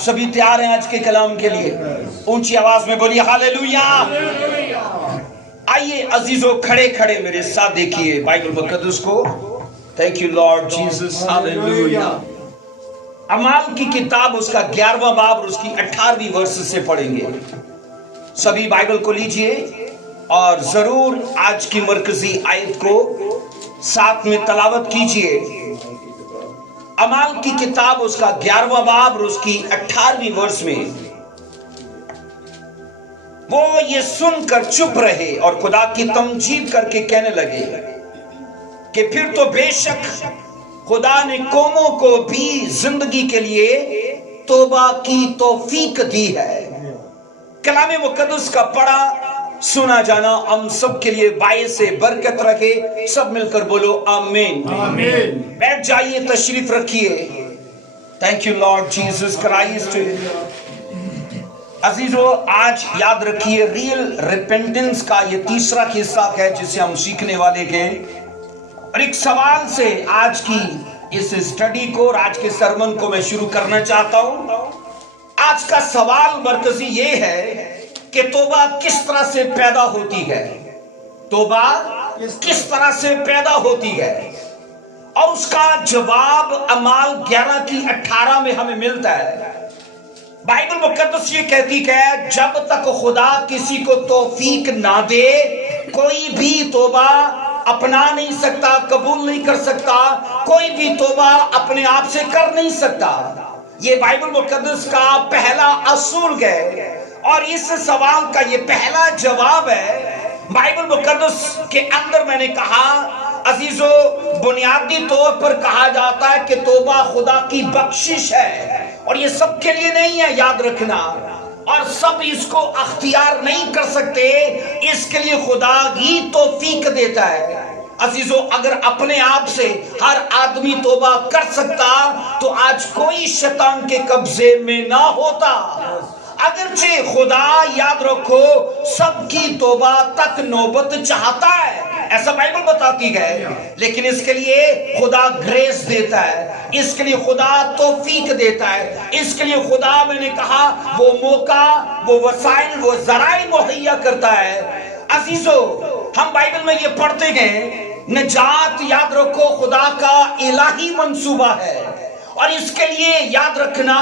सभी तैयार हैं आज के कलाम के लिए? ऊंची आवाज में बोलिए हालेलुया। आइए अजीजों, खड़े खड़े मेरे साथ देखिए बाइबल मुकद्दस को। Thank you Lord Jesus, hallelujah. अमाल की किताब उसका 11वां बाब और उसकी 18वीं वर्ष से पढ़ेंगे। सभी बाइबल को लीजिए और जरूर आज की मरकजी आयत को साथ में तलावत कीजिए। अमाल की किताब उसका 11वां बाब और उसकी 18वीं वर्ष में वो ये सुनकर चुप रहे और खुदा की तमजीद करके कहने लगे कि फिर तो बेशक खुदा ने कौमों को भी जिंदगी के लिए तौबा की तौफीक दी है। कलाम मुकद्दस का पढ़ा सुना जाना हम सब के लिए बायस से बरकत रखे। सब मिलकर बोलो आमीन। आमीन। बैठ जाइए, तशरीफ रखिए। Thank you Lord Jesus Christ. अजीजों, आज याद रखिए रियल रिपेंटेंस का ये तीसरा हिस्सा है जिसे हम सीखने वाले हैं। और एक सवाल से आज की इस स्टडी को और आज के सरमन को मैं शुरू करना चाहता हूं। आज का सवाल मरकजी ये है कि तौबा किस तरह से पैदा होती है। तौबा किस तरह से पैदा होती है और उसका जवाब अमाल 11 की 18 में हमें मिलता है। बाइबल मुकद्दस ये कहती है जब तक खुदा किसी को तौफीक ना दे कोई भी तौबा अपना नहीं सकता, कबूल नहीं कर सकता, कोई भी तौबा अपने आप से कर नहीं सकता। ये बाइबल मुकद्दस का पहला असूल है और इस सवाल का ये पहला जवाब है बाइबल मुकद्दस के अंदर। मैंने कहा अजीजों, बुनियादी तौर पर कहा जाता है कि तौबा खुदा की बख्शिश है और ये सबके लिए नहीं है, याद रखना। और सब इसको अख्तियार नहीं कर सकते, इसके लिए खुदा ही तौफीक देता है। अजीजों, अगर अपने आप से हर आदमी तौबा कर सकता तो आज कोई शैतान के कब्जे में ना होता। अगरचे खुदा, याद रखो, सबकी तौबा तक नौबत चाहता है, ऐसा बाइबल बताती है। लेकिन इसके लिए खुदा ग्रेस देता है, इसके लिए खुदा तौफीक देता है, इसके लिए खुदा, मैंने कहा, वो मौका, वो वसाइल, वो जराए मुहैया करता है। अजीजों, हम बाइबल में ये पढ़ते हैं निजात, याद रखो, खुदा का इलाही मंसूबा है और इसके लिए याद रखना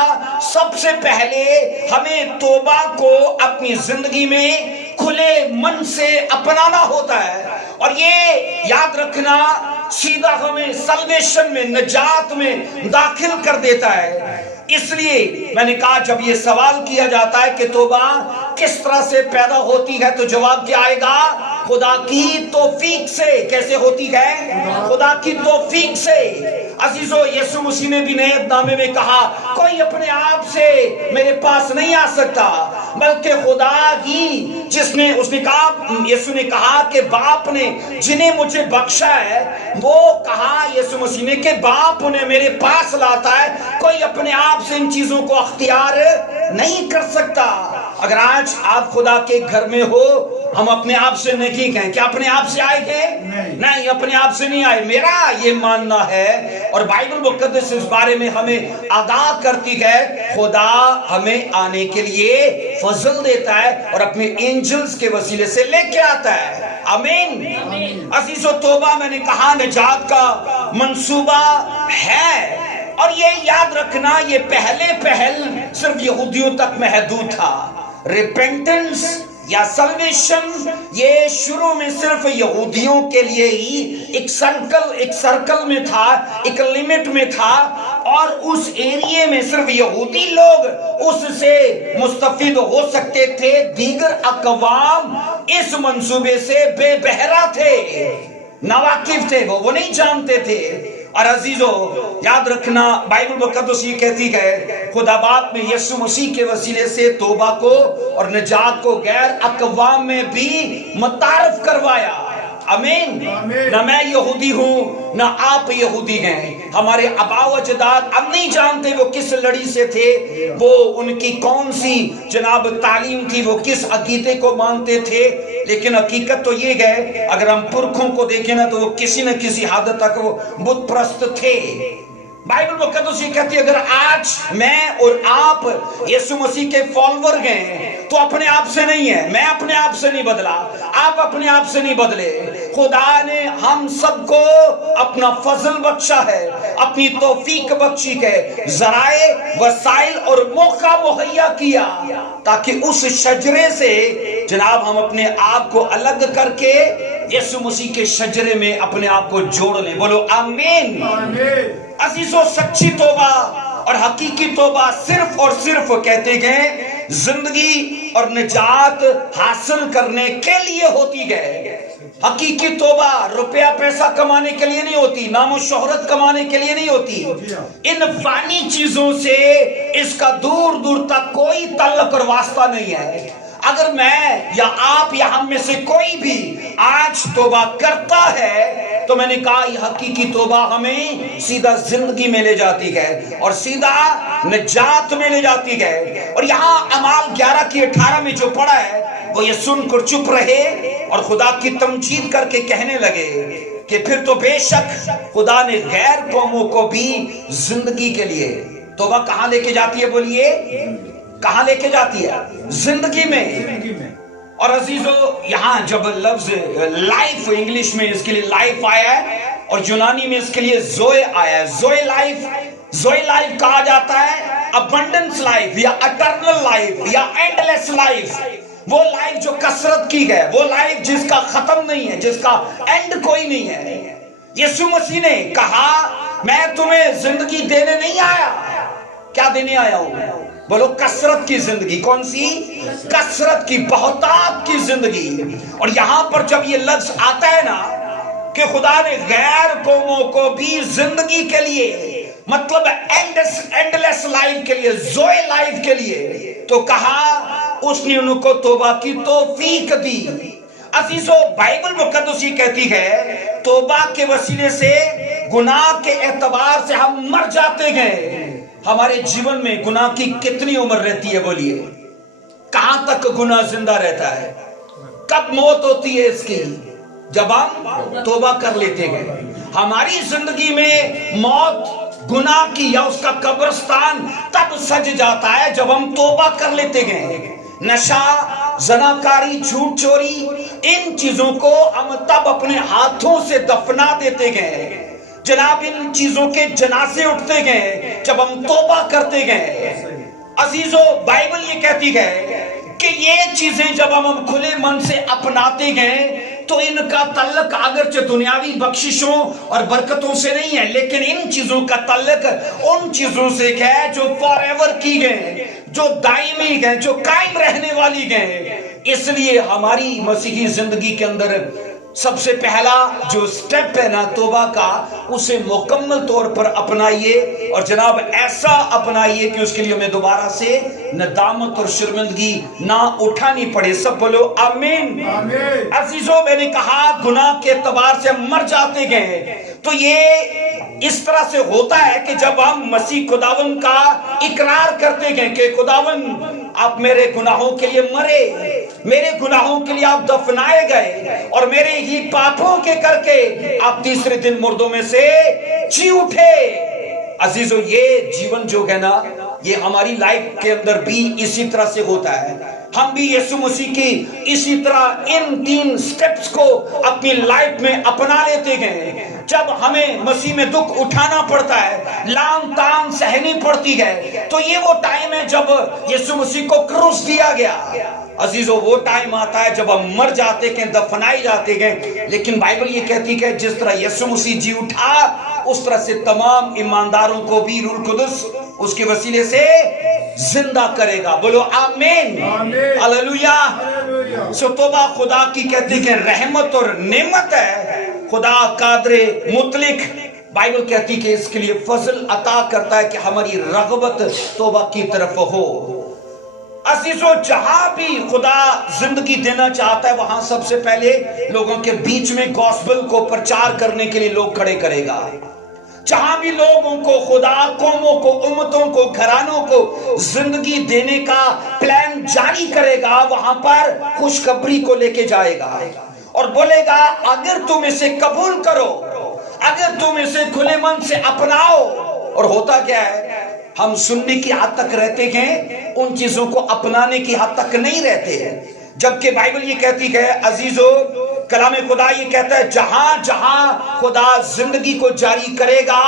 सबसे पहले हमें तौबा को अपनी जिंदगी में खुले मन से अपनाना होता है। और ये याद रखना सीधा हमें सल्वेशन में, निजात में दाखिल कर देता है। इसलिए मैंने कहा जब ये सवाल किया जाता है कि तौबा किस तरह से पैदा होती है तो जवाब क्या आएगा? खुदा की तौफीक से। कैसे होती है? खुदा की तौफीक से। अजीजों, यीशु मसीह ने भी नए नामे में कहा कोई अपने आप से मेरे पास नहीं आ सकता बल्कि खुदा ही जिसने, उसने कहा, यीशु ने कहा कि बाप ने जिन्हें मुझे बख्शा है, वो कहा यीशु मसीह ने कि बाप उन्हें मेरे पास लाता है। कोई अपने आप से इन चीजों को अख्तियार नहीं कर सकता। अगर आज आप खुदा के घर में हो, हम अपने आप से नहीं कहें कि अपने आप से आए थे, नहीं, अपने आप से नहीं आए। मेरा ये मानना है और बाइबल मुकद्दस इस बारे में हमें आगाह करती है, खुदा हमें आने के लिए फजल देता है और अपने एंजल्स के वसीले से लेके आता है। आमीन। अजीजों, तौबा, मैंने कहा, निजात का मंसूबा है और ये याद रखना ये पहल सिर्फ यहूदियों तक महदूद था। रिपेंटेंस या सल्वेशन ये शुरू में सिर्फ यहूदियों के लिए ही एक सर्कल में था, एक लिमिट में था और उस एरिया में सिर्फ यहूदी लोग उससे मुस्तफीद हो सकते थे। दीगर अकवाम इस मंसूबे से बेबहरा थे, नावाकिफ थे, वो नहीं जानते थे। और अजीजों, याद रखना बाइबल मुकद्दस ये कहती है खुदा बाप ने यीशु मसीह के वसीले से तौबा को और निजात को गैर अकवाम में भी मुतारफ करवाया। आमीन। ना मैं यहूदी हूँ ना आप यहूदी हैं। हमारे आबाओ अजदाद अब नहीं जानते वो किस लड़ी से थे, वो उनकी कौन सी जनाब तालीम थी, वो किस अकीदे को मानते थे। लेकिन हकीकत तो ये है, अगर हम पुरखों को देखें ना तो वो किसी न किसी हद तक वो बुत प्रस्त थे। बाइबल मुकद्दस ये कहती है अगर आज मैं और आप यीशु मसीह के फॉलोवर हैं तो अपने आप से नहीं है, मैं अपने आप से नहीं बदला, आप अपने आप से नहीं बदले, खुदा ने हम सबको अपना फजल बख्शा है, अपनी तौफीक बख्शी है, जराए वसाइल और मौका मुहैया किया ताकि उस शजरे से जनाब हम अपने आप को अलग करके यीशु मसीह के शजरे में अपने आप को जोड़ लें। बोलो आमीन। अजीजों, सच्ची तौबा और हकीकी तौबा सिर्फ और सिर्फ कहते गए जिंदगी और निजात हासिल करने के लिए होती है। हकीकी तौबा रुपया पैसा कमाने के लिए नहीं होती, नामो शोहरत कमाने के लिए नहीं होती, इन फानी चीजों से इसका दूर दूर तक कोई ताल्लुक और वास्ता नहीं है। अगर मैं या आप या हम में से कोई भी आज तौबा करता है तो मैंने कहा यह हकीकी तौबा हमें सीधा जिंदगी में ले जाती है और सीधा निजात में ले जाती है। और यहाँ अमाल 11 की 18 में जो पढ़ा है वो ये सुनकर चुप रहे और खुदा की तमजीद करके कहने लगे कि फिर तो बेशक खुदा ने गैर कौमों को भी जिंदगी के लिए तौबा कहां लेके जाती है? बोलिए कहां लेके जाती है? जिंदगी में। और अजीजों, यहां जब लफ्ज लाइफ इंग्लिश में इसके लिए लाइफ आया है और यूनानी में इसके लिए जोए आया है। जोए लाइफ कहा जाता है अबंडेंस लाइफ या अटर्नल लाइफ या एंडलेस लाइफ, वो लाइफ जो कसरत की है, वो लाइफ जिसका खत्म नहीं है, जिसका एंड कोई नहीं है। यीशु मसीह ने कहा मैं तुम्हें जिंदगी देने नहीं आया। क्या देने आया हूं? बोलो कसरत की जिंदगी। कौन सी? कसरत की, बहुतात की जिंदगी। और यहां पर जब ये लफ्ज आता है ना कि खुदा ने गैर कौमों को भी जिंदगी के लिए, मतलब एंडलेस लाइफ के लिए, जोए लाइफ के लिए, तो कहा उसने उनको तौबा की तौफीक दी। अजीजों, बाइबल मुकद्दस ये कहती है तौबा के वसीले से गुनाह के एतबार से हम मर जाते हैं। हमारे जीवन में गुनाह की कितनी उम्र रहती है? बोलिए कहां तक गुनाह जिंदा रहता है? कब मौत होती है इसकी? जब हम तौबा कर लेते हैं। हमारी जिंदगी में मौत गुनाह की या उसका कब्रिस्तान तब सज जाता है जब हम तौबा कर लेते हैं। नशा, जनाकारी, झूठ, चोरी, इन चीजों को हम तब अपने हाथों से दफना देते गए। जनाब, इन चीजों के जनाजे उठते गए जब हम तौबा करते गए। अजीजों, बाइबल ये कहती है कि ये चीजें जब हम खुले मन से अपनाते गए तो इनका तल्लक अगरचे दुनियावी बख्शिशों और बरकतों से नहीं है, लेकिन इन चीजों का तल्लक उन चीजों से है जो फॉरएवर की गए, जो दायमी गए, जो कायम रहने वाली गए। इसलिए हमारी मसीही जिंदगी के अंदर सबसे पहला जो स्टेप है ना तौबा का, उसे मुकम्मल तौर पर अपनाइए और जनाब ऐसा अपनाइए कि उसके लिए हमें दोबारा से नदामत और शर्मिंदगी ना उठानी पड़े। सब बोलो आमीन। अजीजों, मैंने कहा गुनाह के एतबार से मर जाते गए तो ये इस तरह से होता है कि जब हम मसीह खुदावन का इकरार करते गए कि खुदावन आप मेरे गुनाहों के लिए मरे, मेरे गुनाहों के लिए आप दफनाए गए और मेरे ही पापों के करके आप तीसरे दिन मुर्दों में से जी उठे। अजीजों, ये जीवन जो है ना, ये हमारी लाइफ के अंदर भी इसी तरह से होता है। हम भी यीशु मसीह की इसी तरह इन 3 स्टेप्स को अपनी लाइफ में अपना लेते गए। जब हमें मसीह में दुख उठाना पड़ता है, लाम ताम सहनी पड़ती है, तो ये वो टाइम है जब यीशु मसीह को क्रूस दिया गया। अजीजों, वो टाइम आता है जब हम मर जाते हैं, दफनाए जाते हैं। लेकिन बाइबल ये कहती है जिस तरह यीशु मसीह जी उठा उस तरह से तमाम ईमानदारों को भी रूह कुदस उसके वसीले से जिंदा करेगा। बोलो आमीन, हालेलुया। सो तौबा खुदा की कहते हैं रहमत और नेमत है। खुदा कादरे मुतलिक, बाइबल कहती है कि इसके लिए फजल अता करता है कि हमारी रगबत तौबा की तरफ हो। अजीजों, जहां भी खुदा जिंदगी देना चाहता है वहां सबसे पहले लोगों के बीच में गॉस्पेल को प्रचार करने के लिए लोग खड़े करेगा। जहां भी लोगों को खुदा कौमों को, उम्मतों को, घरानों को जिंदगी देने का प्लान जारी करेगा, वहां पर खुशखबरी को लेके जाएगा और बोलेगा अगर तुम इसे कबूल करो, अगर तुम इसे खुले मन से अपनाओ اور ہوتا کیا ہے، ہم سننے کی حد تک رہتے ہیں، ان چیزوں کو اپنانے کی حد تک نہیں رہتے ہیں۔ جبکہ بائبل یہ کہتی ہے عزیزو، کلام خدا یہ کہتا ہے جہاں جہاں خدا زندگی کو جاری کرے گا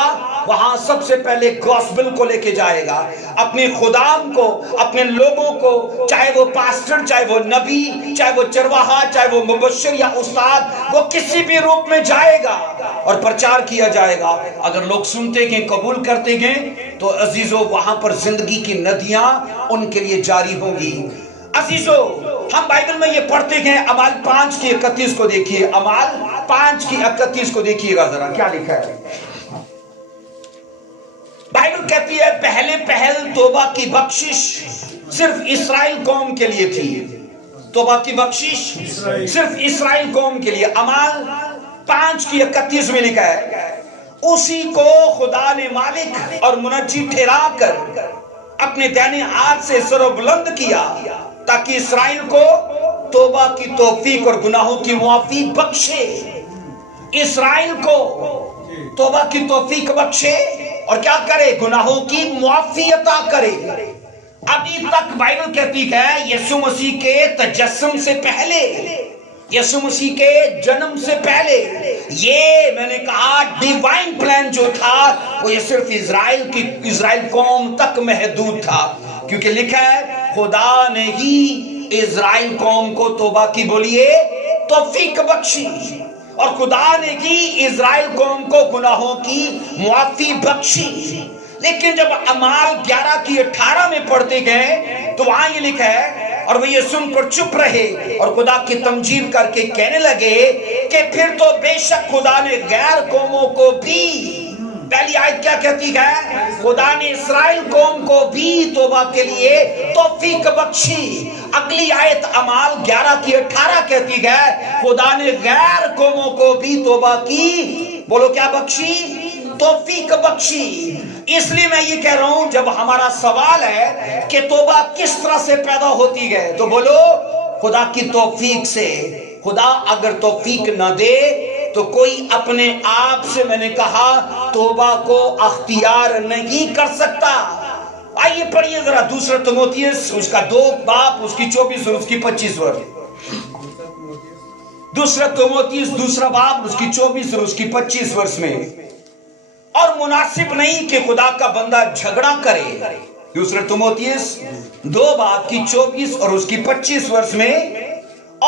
وہاں سب سے پہلے گوسپل کو لے کے جائے گا، اپنے خدام کو، اپنے لوگوں کو، چاہے وہ پاسٹر، چاہے وہ نبی، چاہے وہ چرواہا، چاہے وہ مبشر یا استاد، وہ کسی بھی روپ میں جائے گا اور پرچار کیا جائے گا۔ اگر لوگ سنتے گئے، قبول کرتے گئے تو عزیزو وہاں پر زندگی کی ندیاں ان کے لیے جاری ہوں گی۔ عزیزو، ہم بائبل میں یہ پڑھتے ہیں، اعمال 5:31 کو دیکھیے، اعمال 5:31 کو دیکھیے گا ذرا، کیا لکھا ہے۔ بائبل کہتی ہے پہلے پہل توبہ کی بخشش صرف اسرائیل قوم کے لیے تھی۔ توبہ کی بخشش صرف اسرائیل قوم کے لیے۔ اعمال 5:31 میں لکھا ہے اسی کو خدا نے مالک اور منجی ٹھہرا کر اپنے دائیں ہاتھ سے سر بلند کیا تاکہ اسرائیل کو توبہ کی توفیق اور گناہوں کی معافی بخشے۔ اسرائیل کو توبہ کی توفیق بخشے اور کیا کرے؟ گناہوں کی معافی عطا کرے۔ ابھی تک بائبل کہتی ہے یسوع مسیح کے تجسم سے پہلے، یسوع مسیح کے جنم سے پہلے یہ میں نے کہا ڈیوائن پلان جو تھا وہ یہ صرف اسرائیل قوم تک محدود تھا، کیونکہ لکھا ہے خدا نے ہی اسرائیل قوم کو توبہ کی بولیے توفیق بخشی، اور خدا نے ہی اسرائیل قوم کو گناہوں کی معافی بخشی۔ لیکن جب اعمال 11:18 میں پڑھتے گئے تو وہاں یہ لکھا ہے اور وہ یہ سن کر چپ رہے اور خدا کی تمجید کر کے کہنے لگے کہ پھر تو بے شک خدا نے غیر قوموں کو بھی، پہلی آیت کیا کہتی ہے؟ خدا نے اسرائیل قوم کو بھی توبہ کے لیے توفیق بخشی۔ اگلی آیت اعمال 11:18 کہتی ہے خدا نے غیر قوموں کو بھی توبہ کی، بولو کیا بخشی؟ توفیق بخشی۔ اس لیے میں یہ کہہ رہا ہوں جب ہمارا سوال ہے کہ توبہ کس طرح سے پیدا ہوتی ہے تو بولو خدا کی توفیق سے۔ خدا اگر توفیق نہ دے تو کوئی اپنے آپ سے میں نے کہا توبہ کو اختیار نہیں کر سکتا۔ آئیے پڑھیے ذرا دوسرا تیموتھیوس اس کا 2 باب اس کی 24 اور اس کی 25 ورس۔ دوسرا تیموتھیوس دوسرا باب اس کی 24 اور اس کی 25 ورس میں، اور مناسب نہیں کہ خدا کا بندہ جھگڑا کرے۔ دوسرا تیموتھیوس 2 باب کی 24 اور اس کی 25 ورس میں،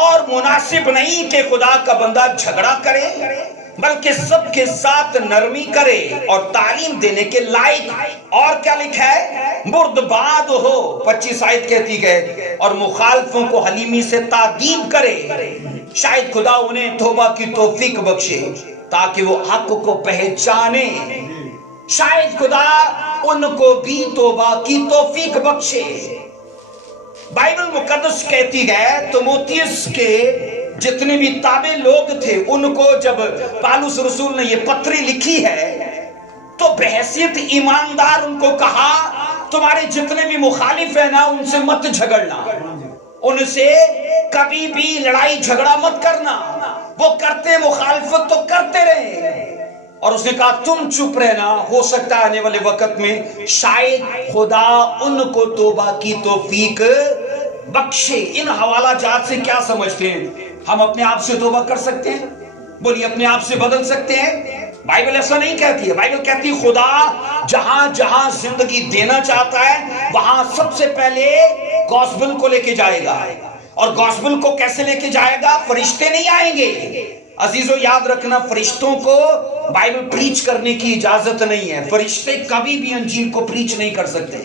اور مناسب نہیں کہ خدا کا بندہ جھگڑا کرے بلکہ سب کے ساتھ نرمی کرے اور تعلیم دینے کے لائق، اور کیا لکھا ہے؟ مردباد ہو۔ 25 آیت کہتی ہے اور مخالفوں کو حلیمی سے تادیب کرے، شاید خدا انہیں توبہ کی توفیق بخشے تاکہ وہ حق کو پہچانے، شاید خدا ان کو بھی توبہ کی توفیق بخشے۔ بائبل مقدس کہتی ہے تیموتھیوس کے جتنے بھی تابع لوگ تھے ان کو جب پالوس رسول نے یہ پتری لکھی ہے تو بحیثیت ایماندار ان کو کہا تمہارے جتنے بھی مخالف ہیں نا ان سے مت جھگڑنا، ان سے کبھی بھی لڑائی جھگڑا مت کرنا، وہ کرتے مخالفت تو کرتے رہے۔ اور اس نے کہا تم چپ رہنا، ہو سکتا ہے آنے والے وقت میں شاید خدا ان کو توبہ کی توفیق بخشے۔ ان حوالہ جات سے کیا سمجھتے ہیں؟ ہم اپنے آپ سے توبہ کر سکتے ہیں؟ بولیے اپنے آپ سے بدل سکتے ہیں؟ بائبل ایسا نہیں کہتی ہے۔ بائبل کہتی ہے خدا جہاں جہاں زندگی دینا چاہتا ہے وہاں سب سے پہلے گوسپل کو لے کے جائے گا، اور گوسپل کو کیسے لے کے جائے گا؟ فرشتے نہیں آئیں گے۔ عزیزو یاد رکھنا فرشتوں کو بائبل پریچ کرنے کی اجازت نہیں ہے، فرشتے کبھی بھی انجیل کو پریچ نہیں کر سکتے،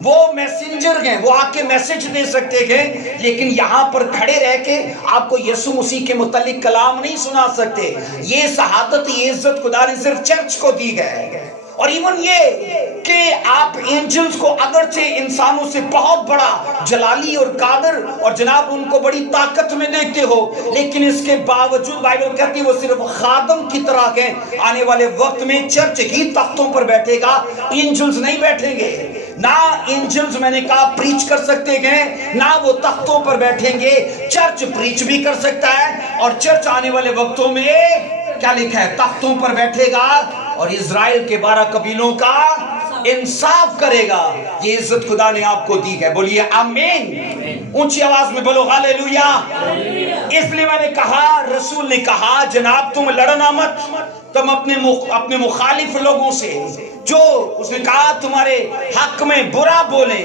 وہ میسنجر ہیں، وہ آ کے میسج دے سکتے ہیں لیکن یہاں پر کھڑے رہ کے آپ کو یسوع مسیح کے متعلق کلام نہیں سنا سکتے۔ یہ شہادت، یہ عزت خدا نے صرف چرچ کو دی ہے۔ اور ایون یہ کہ آپ اینجلز کو اگرچہ انسانوں سے بہت بڑا جلالی اور قادر اور جناب ان کو بڑی طاقت میں دیکھتے ہو، لیکن اس کے باوجود بائبل کہتی ہے وہ صرف خادم کی طرح ہیں۔ آنے والے وقت میں چرچ ہی تختوں پر بیٹھے گا، اینجلز نہیں بیٹھیں گے۔ نہ اینجلز میں نے کہا پریچ کر سکتے ہیں، نہ وہ تختوں پر بیٹھیں گے۔ چرچ پریچ بھی کر سکتا ہے، اور چرچ آنے والے وقتوں میں کیا لکھا ہے؟ تختوں پر بیٹھے گا اور اسرائیل کے 12 قبیلوں کا इंसाफ करेगा। ये इज्जत खुदा ने आपको दी है। बोलिए आमीन। ऊंची आवाज में बोलो हालेलुया। इसलिए मैंने कहा, रसूल ने कहा, जनाब तुम लड़ना मत, तुम अपने मुखालिफ लोगों से जो उसने कहा तुम्हारे हक में बुरा बोले,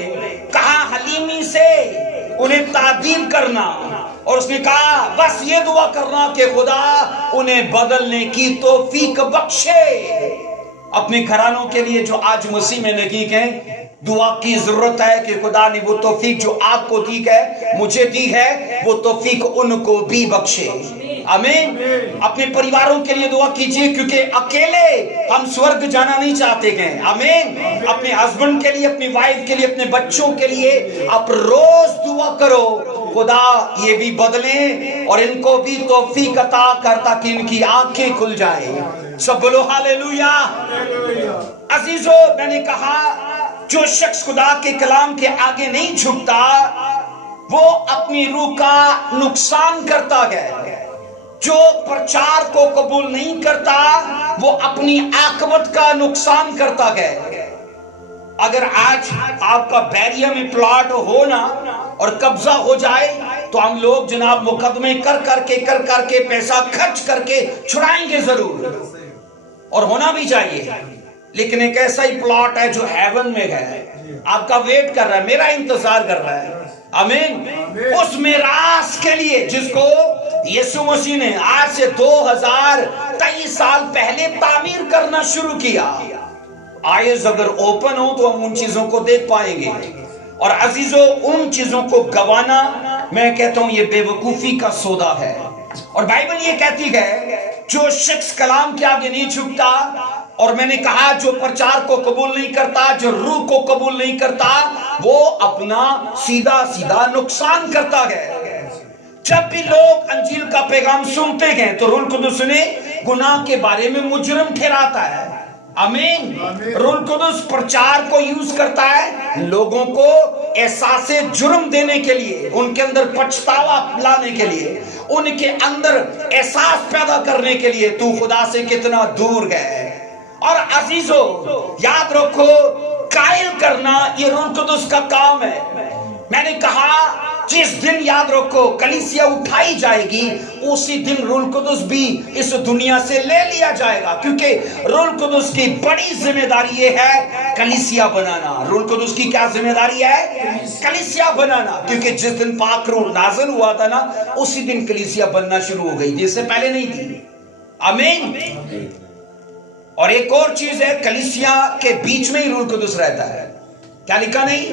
कहा हलीमी से उन्हें तादीब करना, और उसने कहा बस ये दुआ करना कि खुदा उन्हें बदलने की तौफीक बख्शे। अपने घरानों के लिए जो आज मसीह में नज़दीक हैं, दुआ की जरूरत है कि खुदा ने वो तौफीक जो आपको दी है, मुझे दी है, वो तौफीक उनको भी बख्शे। आमीन। अपने परिवारों के लिए दुआ कीजिए, क्योंकि अकेले हम स्वर्ग जाना नहीं चाहते हैं। आमीन। अपने हस्बैंड के लिए, अपनी वाइफ के लिए, अपने बच्चों के लिए आप रोज दुआ करो, खुदा ये भी बदले और इनको भी तौफीक अता कर, ताकि इनकी आंखें खुल जाए। सब बोलो हालेलुया। अजीजों, मैंने कहा जो शख्स खुदा के कलाम के आगे नहीं झुकता, वो अपनी रूह का नुकसान करता है। जो प्रचार को कबूल नहीं करता, वो अपनी आकबत का नुकसान करता है। अगर आज आपका बैरिया में प्लॉट हो ना और कब्जा हो जाए, तो हम लोग जनाब मुकदमे कर करके पैसा खर्च करके छुड़ाएंगे जरूर, और होना भी चाहिए। लेकिन एक ऐसा ही प्लॉट है जो हेवन में है, आपका वेट कर रहा है, मेरा इंतजार कर रहा है। आमीन। उस मिरास के लिए जिसको यीशु मसीह ने आज से 2023 साल पहले तामीर करना शुरू किया। आइज अगर ओपन हो तो हम उन चीजों को देख पाएंगे। और अजीजों, उन चीजों को गवाना, मैं कहता हूं, ये बेवकूफी का सौदा है। और बाइबल ये कहती है जो शख्स कलाम के आगे नहीं झुकता, और मैंने कहा जो प्रचार को कबूल नहीं करता, जो रूह को कबूल नहीं करता, वो अपना सीधा सीधा नुकसान करता है। जब भी लोग अंजील का पैगाम सुनते हैं तो रूह कुदुस ने गुनाह के बारे में मुजरिम ठहराता है। आमीन। रूह कुदुस प्रचार को यूज करता है लोगों को एहसासे जुर्म देने के लिए, उनके अंदर पछतावा लाने के लिए, उनके अंदर एहसास पैदा करने के लिए तू खुदा से कितना दूर है। और अजीजों, याद रखो, कायल करना ये रूह कुदुस का काम है। मैंने कहा जिस दिन, याद रखो, कलीसिया उठाई जाएगी, उसी दिन रूह कुदुस भी इस दुनिया से ले लिया जाएगा, क्योंकि रूह कुदुस की बड़ी जिम्मेदारी ये है कलीसिया बनाना। रूह कुदुस की क्या जिम्मेदारी है? कलीसिया बनाना। क्योंकि जिस दिन पाक रूह नाज़िल हुआ था ना, उसी दिन कलीसिया बनना शुरू हो गई, जिससे पहले नहीं थी। आमीन। और एक और चीज है, कलीसिया के बीच में ही रूह कुदुस रहता है। क्या लिखा नहीं?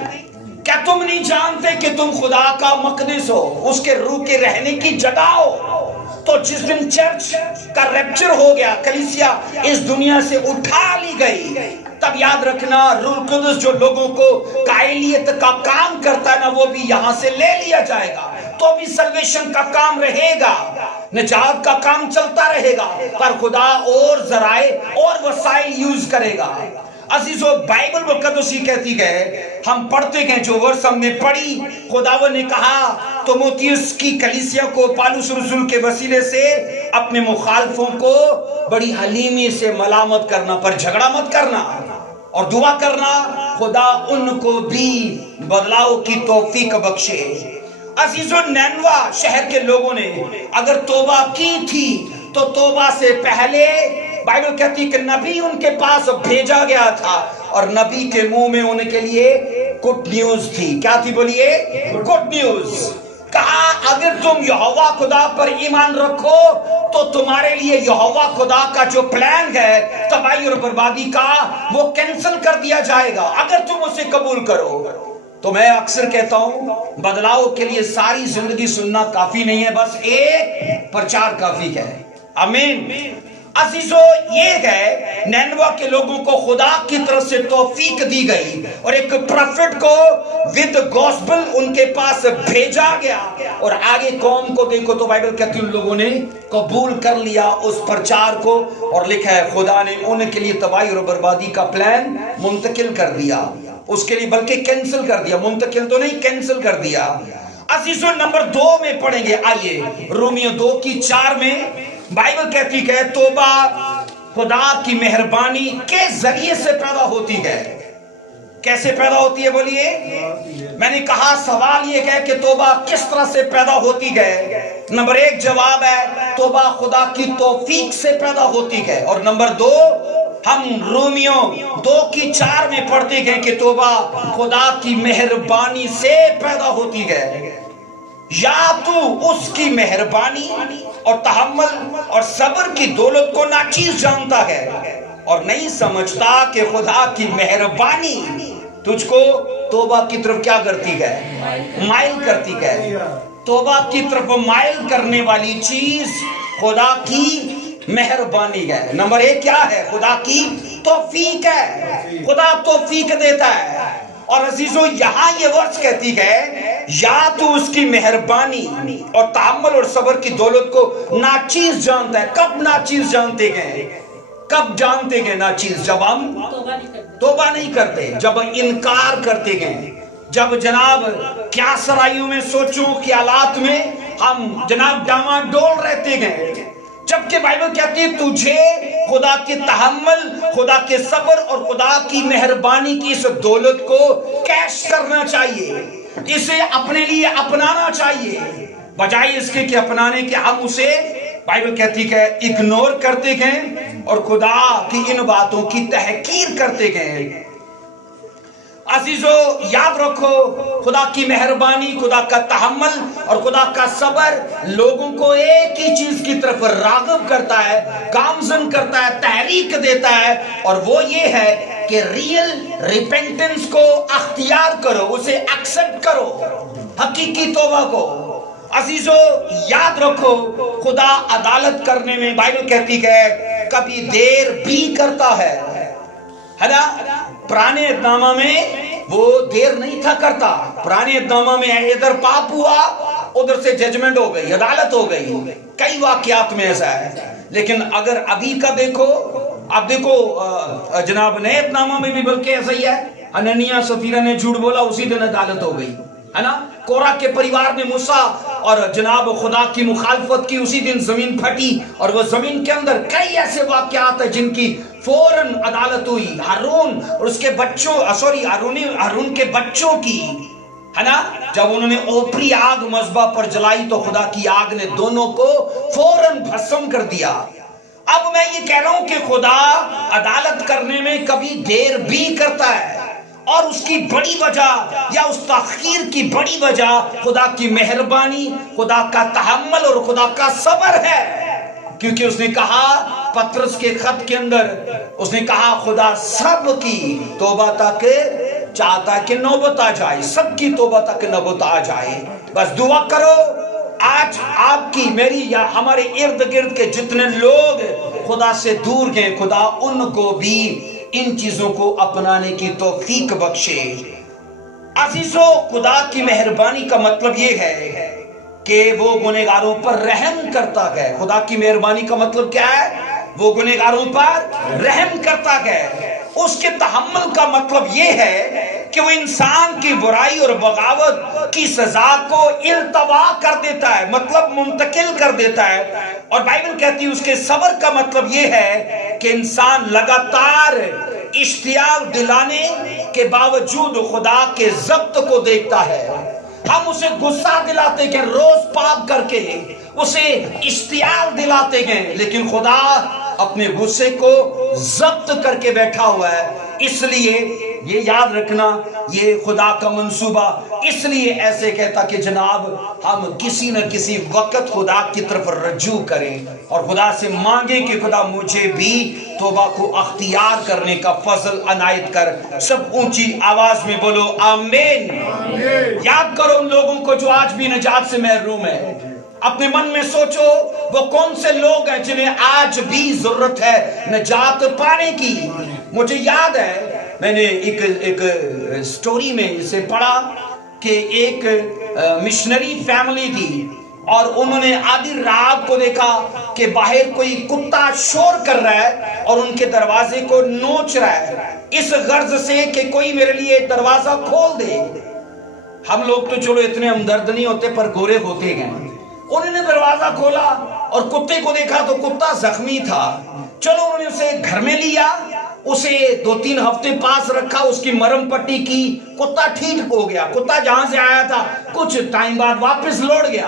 क्या तुम नहीं जानते कि तुम खुदा का मकदस हो, उसके रूह के रहने की जगह हो? तो जिस दिन चर्च का रैप्चर हो गया, कलीसिया इस दुनिया से उठा ली गई, तब याद रखना रूह कुदुस जो लोगों को कायलियत का काम करता है ना, वो भी यहां से ले लिया जाएगा। तो भी सल्वेशन का काम रहेगा, निजात का काम चलता रहेगा, पर खुदा और जराए और वसाइल यूज करेगा। अजीजों, बाइबल मुकद्दस कहती है, हम पढ़ते हैं जो वर्ष हमने पढ़ी, खुदावन ने कहा तीमुथियुस की कलीसिया को पौलुस रसूल के वसीले से अपने मुखालफों को बड़ी हलीमी से मलामत करना, पर झगड़ा मत करना, और दुआ करना खुदा उनको भी बदलाव की तौफीक बख्शे। अजीजों, नैनवा शहर के लोगों ने अगर तौबा की थी, तो तौबा से पहले बाइबल कहती कि नबी उनके पास भेजा गया था, और नबी के मुंह में उनके लिए गुड न्यूज थी। क्या थी? बोलिए, गुड न्यूज। कहा अगर तुम यहोवा खुदा पर ईमान रखो, तो तुम्हारे लिए यहोवा खुदा का जो प्लान है तबाही और बर्बादी का, वो कैंसिल कर दिया जाएगा अगर तुम उसे कबूल करो। तो मैं अक्सर कहता हूं, बदलाव के लिए सारी जिंदगी सुनना काफी नहीं है, बस एक प्रचार काफी है। आमीन। अजीजों, ये है नैनवा के लोगों को खुदा की तरफ से तौफीक दी गई, और एक प्रोफेट को विद गॉस्पेल उनके पास भेजा गया, और आगे कौम को देखो तो बाइबल कहती है उन लोगों ने कबूल कर लिया उस प्रचार को, और लिखा है खुदा ने उनके लिए तबाही और बर्बादी का प्लान मुंतकिल कर दिया, उसके लिए बल्कि कैंसिल कर दिया, मुंतकिल तो नहीं, कैंसिल कर दिया। अजीजों, नंबर 2 में पढ़ेंगे, आइए रोमियो 2:4 में बाइबल कहती है तौबा खुदा की मेहरबानी के जरिए से पैदा होती है। कैसे पैदा होती है बोलिए? मैंने कहा सवाल ये है कि तौबा किस तरह से पैदा होती है। नंबर 1 जवाब है तौबा खुदा की तौफीक से पैदा होती है, और नंबर 2 हम रोमियो 2:4 में पढ़ते हैं कि तौबा खुदा की मेहरबानी से पैदा होती है। या तो उसकी मेहरबानी और तहम्मुल और सब्र की दौलत को नाचीज जानता है और नहीं समझता कि खुदा की मेहरबानी तुझको तौबा की तरफ क्या करती है? माइल करती है। तौबा की तरफ माइल करने वाली चीज खुदा की मेहरबानी है। नंबर 1 क्या है? खुदा की तौफीक है। खुदा तौफीक देता है। और अजीजों यहाँ ये वर्ष कहती है या तो उसकी मेहरबानी और तहम्मुल और सब्र की दौलत को नाचीज जानता है। कब नाचीज जानते हैं? कब जानते हैं नाचीज? जब हम तौबा नहीं करते, जब इनकार करते हैं, जब जनाब क्या सराइयों में सोचों के हालात में हम जनाब डामाडोल रहते हैं। जबकि बाइबल कहती है तुझे खुदा की तहम्मुल, खुदा के सब्र और खुदा की मेहरबानी की इस दौलत को कैश करना चाहिए, इसे अपने लिए अपनाना चाहिए, बजाय इसके कि अपनाने के हम उसे बाइबल कहती है इग्नोर करते गए और खुदा की इन बातों की तहकीर करते गए। अजीजों याद रखो खुदा की मेहरबानी, खुदा का तहम्मुल और खुदा का सब्र लोगों को एक ही चीज की तरफ राग़िब करता है, गामजन करता है, तहरीक देता है, और वो ये है कि रियल रिपेंटेंस को अख्तियार करो, उसे एक्सेप्ट करो, हकीकी तौबा को। अजीजों याद रखो खुदा अदालत करने में बाइबल कहती है कभी देर भी करता है ना। पुराने इक़दामा में वो देर नहीं था करता। पुराने इक़दामा में इधर पाप हुआ, उधर से जजमेंट हो गई, अदालत हो गई। कई वाक़यात में ऐसा है। लेकिन अगर अभी का देखो, आप देखो जनाब नए इक़दामा में भी बल्कि ऐसा ही है। अननिया सफीरा ने झूठ बोला, उसी दिन अदालत हो गई, है ना। कोरा के परिवार ने मूसा और जनाब खुदा की मुखालफत की, उसी दिन जमीन फटी, और वो जमीन के अंदर कई ऐसे वाक़यात है जिनकी फौरन अदालत हुई। हारून और उसके बच्चों, हारून के बच्चों की, है ना, जब उन्होंने ओपरी आग मज़बा पर जलाई तो खुदा की आग ने दोनों को फौरन भस्म कर दिया। अब मैं ये कह रहा हूं कि खुदा अदालत करने में कभी देर भी करता है, और उसकी बड़ी वजह या उस तख़ीर की बड़ी वजह खुदा की मेहरबानी, खुदा का तहम्मुल और खुदा का सब्र है। क्योंकि उसने कहा पतरस के खत के अंदर, उसने कहा खुदा सब की तौबा तक चाहता है कि नौबत आ जाए, सबकी तौबा तक नौबत आ जाए। बस दुआ करो आज आपकी, मेरी या हमारे इर्द गिर्द के जितने लोग खुदा से दूर गए, खुदा उनको भी इन चीजों को अपनाने की तौफीक बख्शे। अजीजों खुदा की मेहरबानी का मतलब ये है कि वो गुनहगारों पर रहम करता है। खुदा की मेहरबानी का मतलब क्या है? वो गुनहगारों पर रहम करता है। उसके तहम्मुल का मतलब ये है कि वो इंसान की बुराई और बगावत की सजा को इल्तवा कर देता है, मतलब मुंतकिल कर देता है। और बाइबल कहती है उसके सब्र का मतलब ये है कि इंसान लगातार इश्तियाक दिलाने के बावजूद खुदा के ज़ब्त को देखता है। हम उसे गुस्सा दिलाते हैं रोज पाप करके, उसे इश्तियाक दिलाते हैं, लेकिन खुदा अपने गुस्से को ज़ब्त करके बैठा हुआ है। इसलिए ये याद रखना, ये खुदा का मंसूबा इसलिए ऐसे कहता कि जनाब हम किसी न किसी वक्त खुदा की तरफ रजू करें और खुदा से मांगे कि खुदा मुझे भी तौबा को अख्तियार करने का फजल अनायत कर। सब ऊंची आवाज में बोलो आमीन। याद करो उन लोगों को जो आज भी निजात से महरूम है। अपने मन में सोचो वो कौन से लोग हैं जिन्हें आज भी जरूरत है निजात पाने की। मुझे याद है मैंने एक स्टोरी में इसे पढ़ा कि एक मिशनरी फैमिली थी और उन्होंने आधी रात को देखा कि बाहर कोई कुत्ता शोर कर रहा है और उनके दरवाजे को नोच रहा है, इस गर्ज से कि कोई मेरे लिए दरवाजा खोल दे। हम लोग तो चलो इतने हमदर्द नहीं होते पर गोरे होते हैं। उन्होंने दरवाजा खोला और कुत्ते को देखा तो कुत्ता जख्मी था। चलो उन्होंने उसे घर में लिया उसे 2-3 हफ्ते पास रखा, उसकी मरहम पट्टी की, कुत्ता ठीक हो गया। कुत्ता जहां से आया था कुछ टाइम बाद वापस लौट गया।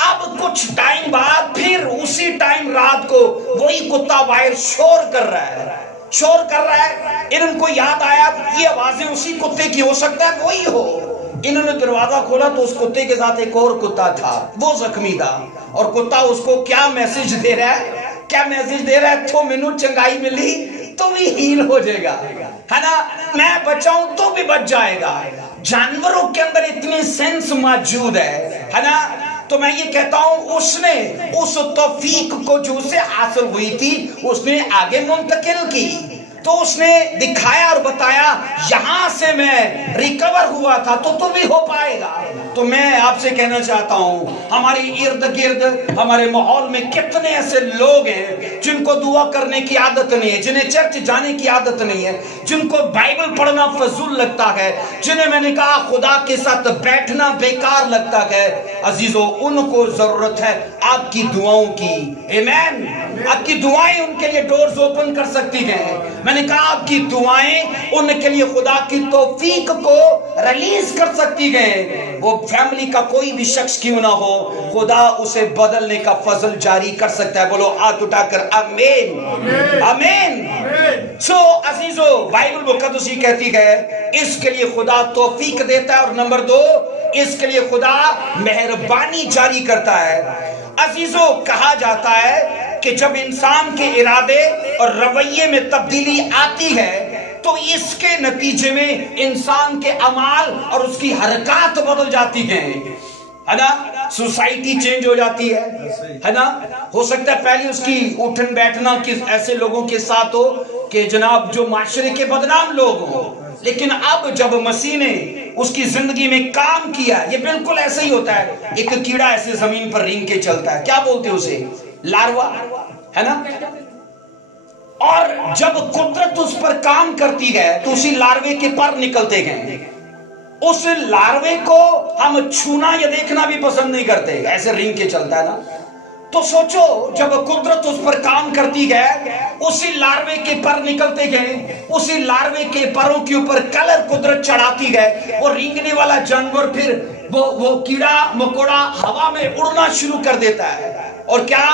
अब कुछ टाइम बाद फिर उसी टाइम रात को वही कुत्ता बाहर शोर कर रहा है। इनको याद आया ये आवाजें उसी कुत्ते की हो सकता है वही हो। इन्होंने दरवाजा खोला तो उस कुत्ते के साथ एक और कुत्ता था, वो जख्मी था। और कुत्ता उसको क्या मैसेज दे रहा है, तो मैनू चंगाई मिली तो भी हील हो जाएगा, है ना, मैं बचाऊं तो भी बच जाएगा। जानवरों के अंदर इतनी सेंस मौजूद है ना। तो मैं ये कहता हूं उसने उस तौफीक को जो उसे हासिल हुई थी उसने आगे मुंतकिल की। तो उसने दिखाया और बताया यहां से मैं रिकवर हुआ था तो भी हो पाएगा। तो मैं आपसे कहना चाहता हूं हमारे इर्द गिर्द हमारे माहौल में कितने ऐसे लोग हैं जिनको दुआ करने की आदत नहीं है, जिन्हें चर्च जाने की आदत नहीं है, जिनको बाइबल पढ़ना फजूल लगता है, जिन्हें मैंने कहा खुदा के साथ बैठना बेकार लगता है। अजीजों, उनको जरूरत है आपकी दुआओं की। आमीन। आपकी दुआएं उनके लिए डोर्स ओपन कर सकती हैं। मैंने कहा आपकी दुआएं उनके लिए खुदा की तौफीक को रिलीज कर सकती हैं। वो फैमिली का कोई भी शख्स क्यों ना हो, खुदा उसे बदलने का फजल जारी कर सकता है। बोलो हाथ उठाकर आमीन आमीन। सो अजीजों, बाइबल मुकद्दस कहती है इसके लिए खुदा तौफीक देता है, और नंबर 2 इसके लिए खुदा मेहरबानी जारी करता है। अजीजों, कहा जाता है कि जब इंसान के इरादे और रवैये में तब्दीली आती है तो इसके नतीजे में इंसान के अमाल और उसकी हरकत बदल जाती है ना। सोसाइटी चेंज हो जाती है ना। हो सकता है पहले उसकी उठन बैठना किस ऐसे लोगों के साथ हो कि जनाब जो माशरे के बदनाम लोग हो, लेकिन अब जब मसीह ने उसकी जिंदगी में काम किया, ये बिल्कुल ऐसे ही होता है। एक कीड़ा ऐसे जमीन पर रेंग के चलता है, क्या बोलते हैं उसे, लार्वा, है ना। और जब कुदरत उस पर काम करती है तो उसी लार्वे के पर निकलते गए। उस लार्वे को हम छूना या देखना भी पसंद नहीं करते, ऐसे रिंग के चलता है ना। तो सोचो जब कुदरत उस पर काम करती है, उसी लार्वे के पर निकलते गए, उसी लार्वे के परों के ऊपर कलर कुदरत चढ़ाती है, और रेंगने वाला जानवर फिर वो कीड़ा मकोड़ा हवा में उड़ना शुरू कर देता है। और क्या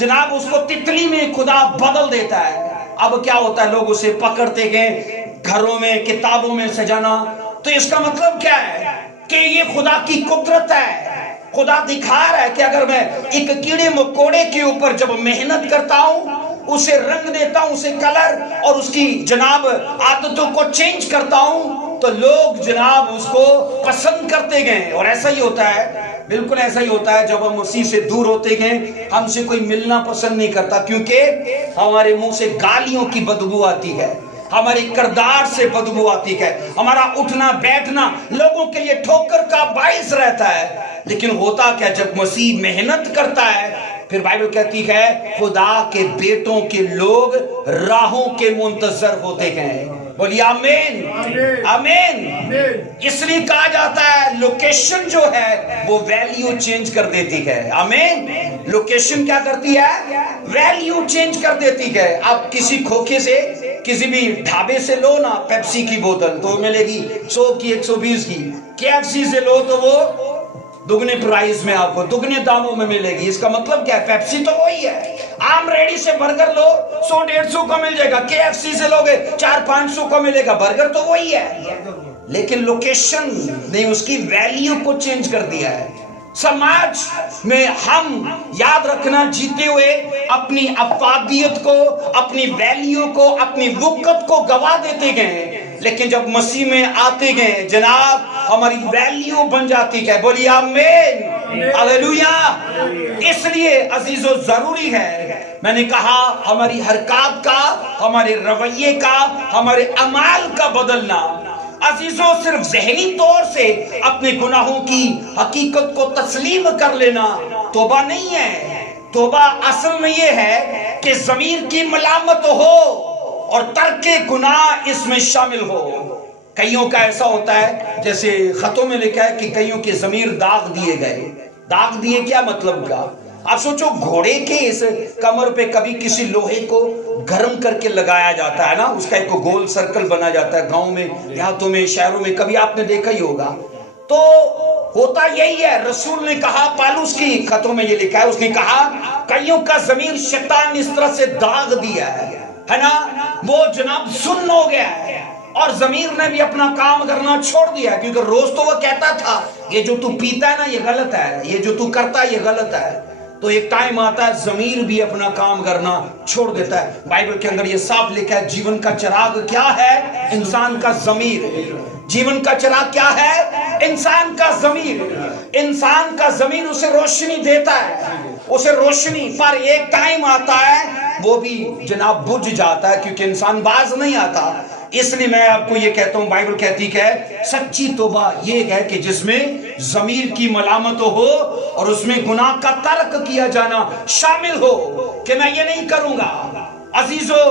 जनाब, उसको तितली में खुदा बदल देता है। अब क्या होता है, लोग उसे पकड़ते गए, घरों में किताबों में सजाना। तो इसका मतलब क्या है कि ये खुदा की कुदरत है। खुदा दिखा रहा है कि अगर मैं एक कीड़े मकोड़े के ऊपर जब मेहनत करता हूं, उसे रंग देता हूं, उसे कलर और उसकी जनाब आदतों को चेंज करता हूं, तो लोग जनाब उसको पसंद करते गए। और ऐसा ही होता है, बिल्कुल ऐसा ही होता है, जब हम उसी से दूर होते गए हमसे कोई मिलना पसंद नहीं करता, क्योंकि हमारे मुंह से गालियों की बदबू आती है, हमारे किरदार से बदबू आती है, हमारा उठना बैठना लोगों के लिए ठोकर का बाइस रहता है। लेकिन होता क्या, जब मसीह मेहनत करता है, फिर बाइबल कहती है खुदा के बेटों के लोग राहों के मुंतजर होते हैं। बोलिए आमीन आमीन। इसलिए कहा जाता है लोकेशन जो है वो वैल्यू चेंज कर देती है। आमीन। लोकेशन क्या करती है, वैल्यू चेंज कर देती है। आप किसी खोखे से किसी भी ढाबे से लो ना पेप्सी की बोतल, तो मिलेगी 100 की 120 की। KFC से लो तो वो दुगने प्राइस में आपको दुगने दामों में मिलेगी। इसका मतलब क्या है, पेप्सी तो वही है। आम रेडी से बर्गर लो 100-150 का मिल जाएगा, KFC से लोगे 400-500 का मिलेगा, बर्गर तो वही है। लेकिन लोकेशन ने उसकी वैल्यू को चेंज कर दिया है। समाज में हम याद रखना, जीते हुए अपनी अफादियत को, अपनी वैल्यू को, अपनी वक़्त को गवा देते गए, लेकिन जब मसीह में आते गए जनाब हमारी वैल्यू बन जाती है। बोलिए आमीन हालेलुया। इसलिए अजीजों जरूरी है, मैंने कहा हमारी हरकत का, हमारे रवैये का, हमारे अमाल का बदलना। अजीजों सिर्फ ज़हनी तौर से अपने गुनाहों की हकीकत को तस्लीम कर लेना तौबा नहीं है। तौबा असल में यह है कि ज़मीर की मलामत हो और तर्के गुनाह इसमें शामिल हो। कईयों का ऐसा होता है, जैसे खतों में लिखा है कि कईयों के ज़मीर दाग दिए गए। दाग दिए क्या मतलब का, आप सोचो, घोड़े के इस कमर पे कभी किसी लोहे को गर्म करके लगाया जाता है ना, उसका एक गोल सर्कल बना जाता है गांव में, देहातों में, शहरों में, कभी आपने देखा ही होगा। तो होता यही है। रसूल ने कहा, पालूस की खतों में ये लिखा है, उसने कहा कईयों का ज़मीर शैतान इस तरह से दाग दिया है ना, वो जनाब सुन्न हो गया है और ज़मीर ने भी अपना काम करना छोड़ दिया, क्योंकि रोज तो वो कहता था ये जो तू पीता है ना ये गलत है, ये जो तू करता है ये गलत है। तो एक टाइम आता है ज़मीर भी अपना काम करना छोड़ देता है। बाइबल के अंदर ये साफ लिखा है, जीवन का चिराग क्या है? इंसान का ज़मीर। जीवन का चिराग क्या है? इंसान का ज़मीर। इंसान का ज़मीर उसे रोशनी देता है, उसे रोशनी, पर एक टाइम आता है वो भी जनाब बुझ जाता है, क्योंकि इंसान बाज नहीं आता। इसलिए मैं आपको ये कहता हूं, बाइबल कहती है सच्ची तौबा ये है कि जिसमें ज़मीर की मलामत हो और उसमें गुनाह का तर्क किया जाना शामिल हो कि मैं ये नहीं करूंगा। अजीजों,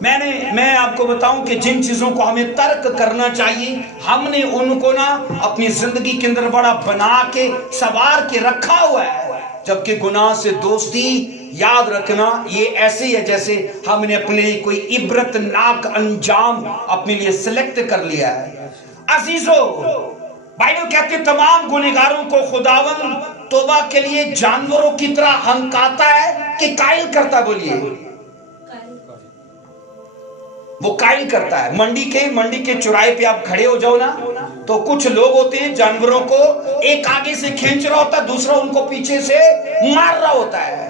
मैं आपको बताऊं कि जिन चीजों को हमें तर्क करना चाहिए, हमने उनको ना अपनी जिंदगी के अंदर बड़ा बना के सवार के रखा हुआ है, जबकि गुनाह से दोस्ती, याद रखना, ये ऐसे ही है जैसे हमने अपने लिए कोई इबरतनाक अंजाम अपने लिए सिलेक्ट कर लिया है। अजीजों, बाइबल कहती है तमाम गुनहगारों को खुदावन तौबा के लिए जानवरों की तरह हंकाता है कि कायल करता है। बोलिए, वो कायल करता है। मंडी के चौराहे पे आप खड़े हो जाओ ना, तो कुछ लोग होते हैं जानवरों को एक आगे से खींच रहा होता है, दूसरा उनको पीछे से मार रहा होता है।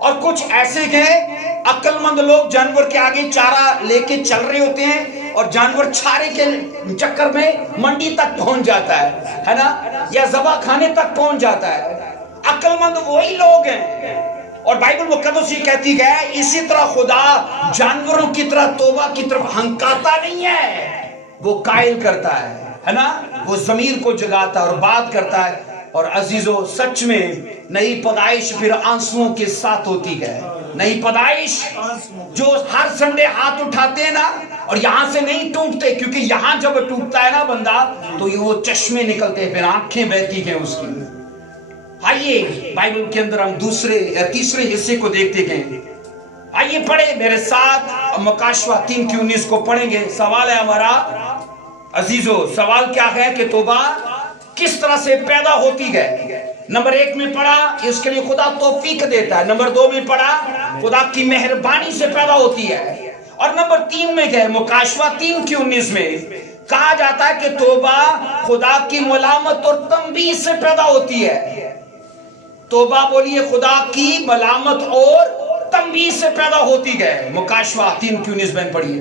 और कुछ ऐसे हैं अक्लमंद लोग, जानवर के आगे चारा लेके चल रहे होते हैं और जानवर चारे के चक्कर में मंडी तक पहुंच जाता है ना, या ज़बा खाने तक पहुंच जाता है। अक्लमंद वही लोग हैं। और बाइबल मुकद्दस ये कहती है इसी तरह खुदा जानवरों की तरह तौबा की तरफ हंकाता नहीं है, वो कायल करता है ना, वो ज़मीर को जगाता और बात करता है। और अजीजों, सच में नई पैदाइश फिर आंसुओं के साथ होती है। नई पैदाइश जो हर संडे हाथ उठाते हैं ना, और यहां से नहीं टूटते, क्योंकि यहां जब टूटता है ना बंदा, तो ये वो चश्मे निकलते हैं, फिर आंखें बहती हैं उसकी। आइए बाइबल के अंदर हम तीसरे हिस्से को देखते हैं। आइए पढ़े मेरे साथ मकाशवा 3:19 को पढ़ेंगे। सवाल है हमारा अजीजों, सवाल क्या है कि तौबा किस तरह से पैदा होती है। नंबर 1 में पढ़ा इसके लिए खुदा तौफीक देता है। नंबर 2 में पढ़ा खुदा की मेहरबानी से पैदा होती है। और नंबर 3 में गए मुकाशवा 3:19 में कहा जाता है कि तौबा खुदा की मलामत और तंबीह से पैदा होती है। तौबा बोलिए, खुदा की मलामत और तंबीह से पैदा होती है। मुकाशवा 3:19 में पढ़िए।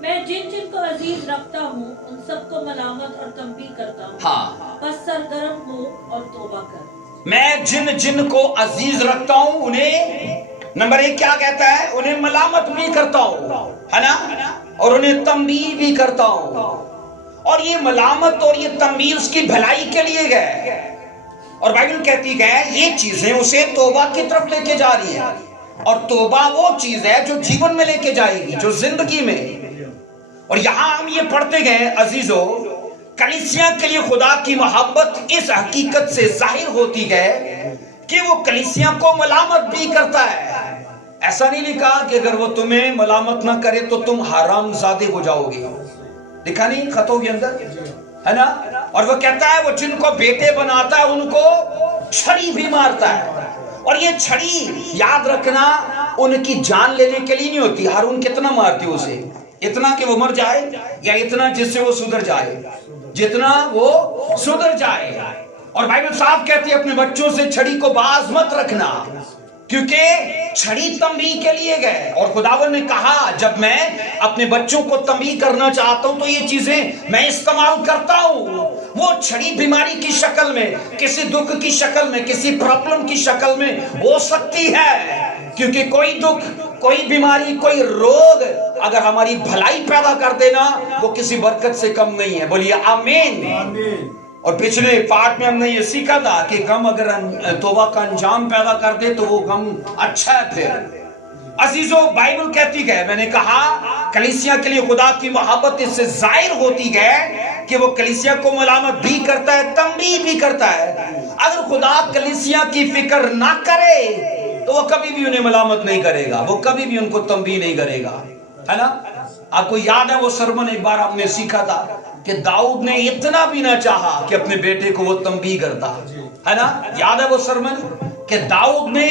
मैं जिन जिन को अजीज रखता हूँ उन सबको मलामत और तंबीह करता हूँ। हाँ, बस सरगर्म हो और तौबा कर। मैं जिन जिन को अजीज रखता हूँ उन्हें, नंबर 1 क्या कहता है, उन्हें मलामत भी करता हूँ, है ना, और उन्हें तंबीह भी करता हूँ। और ये मलामत और ये तंबीह उसकी भलाई के लिए है। और बाइबल कहती है ये चीजें उसे तौबा की तरफ लेके जा रही है। और तौबा वो चीज है जो जीवन में लेके जाएगी, जो जिंदगी में। और यहां हम ये पढ़ते गए अजीजों, कलीसिया के लिए खुदा की मोहब्बत इस हकीकत से जाहिर होती है कि वो कलीसिया को मलामत भी करता है। ऐसा नहीं लिखा कि अगर वो तुम्हें मलामत ना करे तो तुम हरामजादे हो जाओगे, लिखा नहीं खतों के अंदर, है ना। और वो कहता है वो जिनको बेटे बनाता है उनको छड़ी भी मारता है। और ये छड़ी याद रखना उनकी जान लेने के लिए नहीं होती। हारून कितना मारते उसे, इतना कि वो मर जाए, या इतना जिससे वो सुधर जाए, जितना वो सुधर जाए। और बाइबल साफ कहती है अपने बच्चों से छड़ी को बाज मत रखना, क्योंकि छड़ी तंबीह के लिए गए। और खुदावन ने कहा जब मैं अपने बच्चों को तंबीह करना चाहता हूं तो ये चीजें मैं इस्तेमाल करता हूं। वो छड़ी बीमारी की शक्ल में, किसी दुख की शक्ल में, किसी प्रॉब्लम की शक्ल में हो सकती है, क्योंकि कोई दुख, कोई बीमारी, कोई रोग अगर हमारी भलाई पैदा कर देना वो किसी बरकत से कम नहीं है। बोलिए आमीन। और पिछले पार्ट में हमने ये सीखा था कि गम अगर तौबा का अंजाम पैदा कर दे तो वो गम अच्छा है। फिर अजीजों, बाइबल कहती है, मैंने कहा कलीसिया के लिए खुदा की मोहब्बत इससे जाहिर होती है कि वो कलीसिया को मलामत भी करता है, तंबीह भी करता है। अगर खुदा कलीसिया की फिक्र ना करे तो वो कभी भी उन्हें मलामत नहीं करेगा, वो कभी भी उनको तंबीह नहीं करेगा, है ना। आपको याद है वो सरमन एक बार हमने सीखा था कि दाऊद ने इतना भी ना चाहा कि अपने बेटे को वो तंबीह करता, है ना। याद है वो सरमन कि दाऊद ने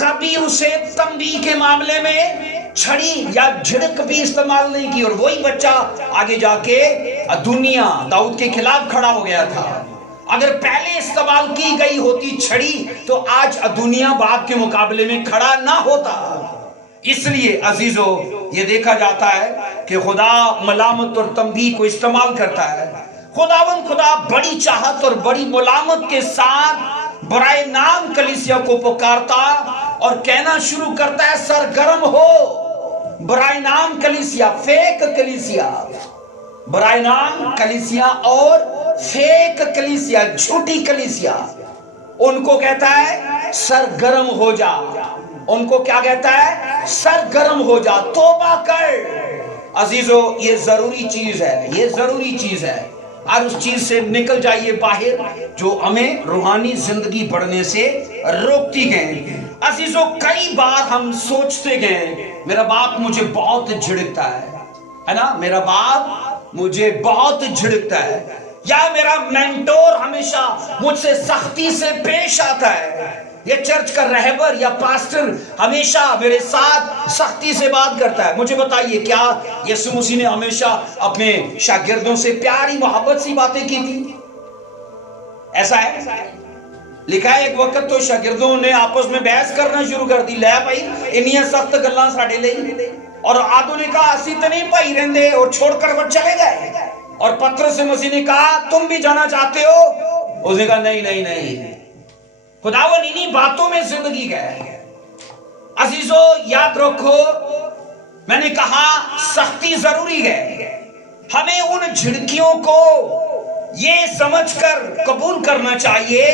कभी उसे तंबीह के मामले में छड़ी या झिड़क भी इस्तेमाल नहीं की, और वही बच्चा आगे जाके दुनिया दाऊद के खिलाफ खड़ा हो गया था। अगर पहले इस्तेमाल की गई होती छड़ी तो आज दुनिया बाप के मुकाबले में खड़ा ना होता। इसलिए अजीजों, ये देखा जाता है कि खुदा मलामत और तंबीह को इस्तेमाल करता है। खुदा बड़ी चाहत और बड़ी मुलामत के साथ बराए नाम कलीसिया को पुकारता और कहना शुरू करता है, सरगर्म हो। बराए नाम कलीसिया, फेक कलीसिया, बराए नाम कलीसिया और फेक कलीसिया, झूठी कलीसिया, उनको कहता है सरगर्म हो जा। उनको क्या कहता है? सरगर्म हो जा, तौबा कर। अजीजों, ये जरूरी चीज है, ये जरूरी चीज है। और उस चीज से निकल जाइए बाहर जो हमें रूहानी जिंदगी बढ़ने से रोकती है। अजीजों, कई बार हम सोचते गए मेरा बाप मुझे बहुत झिड़कता है ना, मेरा बाप मुझे बहुत झिड़कता है, या मेरा मेंटोर हमेशा मुझसे सख्ती से पेश आता है, ये चर्च का रहबर या पास्टर हमेशा मेरे साथ सख्ती से बात करता है। मुझे बताइए, क्या यीशु मसीह ने हमेशा अपने शागिर्दों से प्यारी मोहब्बत सी बातें की थी? ऐसा है? लिखा है एक वक्त तो शागिर्दों ने आपस में बहस करना शुरू कर दी, ले भाई इन्नियां सख्त गल्लां साडे लई, और आदू ने कहा असी तो नहीं भाई रहंदे, और छोड़कर वो चले गए। और पतरस से मसीह ने कहा तुम भी जाना चाहते हो? उसने कहा नहीं नहीं नहीं, खुदावन इन्हीं बातों में जिंदगी है। अजीजों, याद रखो, मैंने कहा सख्ती जरूरी है। हमें उन झिड़कियों को ये समझकर कबूल करना चाहिए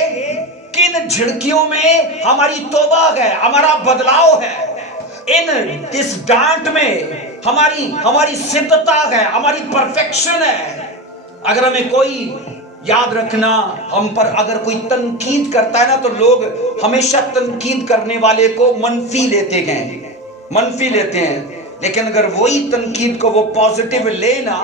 कि इन झिड़कियों में हमारी तौबा है, हमारा बदलाव है। इस डांट में हमारी सिद्धता है, हमारी परफेक्शन है। अगर हमें कोई, याद रखना, हम पर अगर कोई तनकीद करता है ना, तो लोग हमेशा तनकीद करने वाले को मनफी लेते हैं। लेकिन अगर वही तनकीद को वो पॉजिटिव लेना,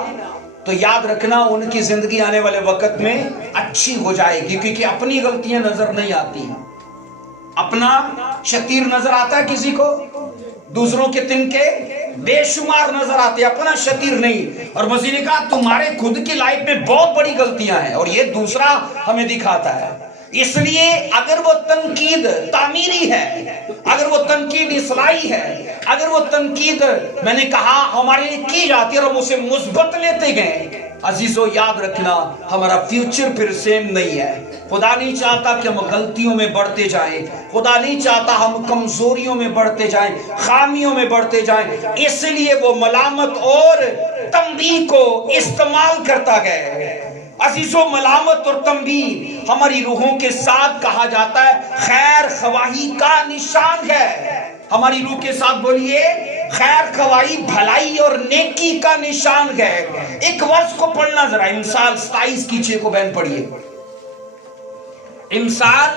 तो याद रखना उनकी जिंदगी आने वाले वक्त में अच्छी हो जाएगी, क्योंकि अपनी गलतियां नजर नहीं आती। अपना शतीर नजर आता है किसी को, दूसरों के तिनके बेशुमार नजर आते, अपना शतीर नहीं। और मसीह ने कहा तुम्हारे खुद की लाइफ में बहुत बड़ी गलतियां हैं और ये दूसरा हमें दिखाता है। इसलिए अगर वो तनकीद तामीरी है, अगर वो तनकीद इस्लाही है, अगर वो तनकीद मैंने कहा हमारे लिए की जाती है और हम उसे मुस्बत लेते गए, अजीजों याद रखना हमारा फ्यूचर फिर सेम नहीं है। खुदा नहीं चाहता कि हम गलतियों में बढ़ते जाएं, खुदा नहीं चाहता हम कमजोरियों में बढ़ते जाएं, खामियों में बढ़ते जाएं। इसलिए वो मलामत और तंबीह को इस्तेमाल करता है। अजीजों, मलामत और तंबीह हमारी रूहों के साथ कहा जाता है खैर खवाही का निशान है। हमारी रूह के साथ बोलिए, खैर खवाही, भलाई और नेकी का निशान है। एक वर्ष को पढ़ना जरा, इमसाल 27:6 को बहन पढ़िए। इमसाल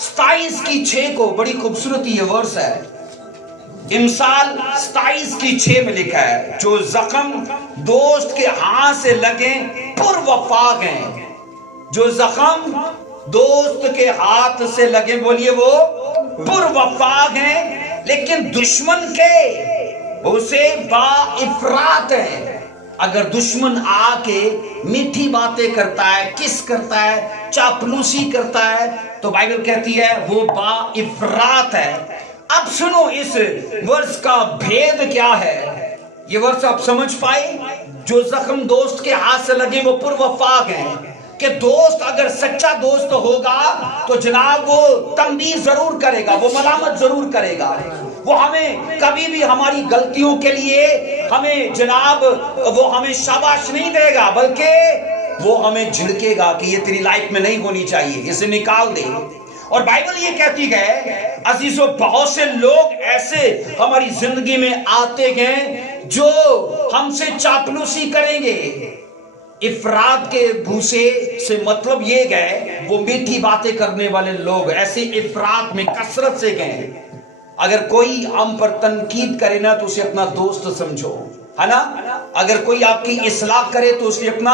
27:6 को, बड़ी खूबसूरत ये वर्ष है। इमसाल 27:6 में लिखा है, जो जख्म दोस्त के हाथ से लगे पुरवफा हैं। जो जख्म दोस्त के हाथ से लगे, बोलिए वो पुरवफा हैं, लेकिन दुश्मन के उसे बाइफरात है। अगर दुश्मन आके मीठी बातें करता है, किस करता है, चापलूसी करता है, तो बाइबल कहती है वो बाइफरात है। अब सुनो इस वर्ष का भेद क्या है, ये वर्ष आप समझ पाए। जो जख्म दोस्त के हाथ से लगे वो पुरवफा हैं, कि दोस्त अगर सच्चा दोस्त होगा तो जनाब वो तंबीह जरूर करेगा, वो मलामत जरूर करेगा। वो हमें कभी भी हमारी गलतियों के लिए हमें जनाब वो हमें शाबाश नहीं देगा, बल्कि वो हमें झिड़केगा कि ये तेरी लाइफ में नहीं होनी चाहिए, इसे निकाल दे। और बाइबल ये कहती है अजीजों, बहुत से लोग ऐसे हमारी जिंदगी में आते हैं जो हमसे चापलूसी करेंगे। इफरात के भूसे से मतलब ये गए वो मीठी बातें करने वाले लोग, ऐसे इफरात में कसरत से गए। अगर कोई हम पर तनकीद करे ना तो उसे अपना दोस्त समझो, है ना। अगर कोई आपकी इस्लाह करे तो उसे अपना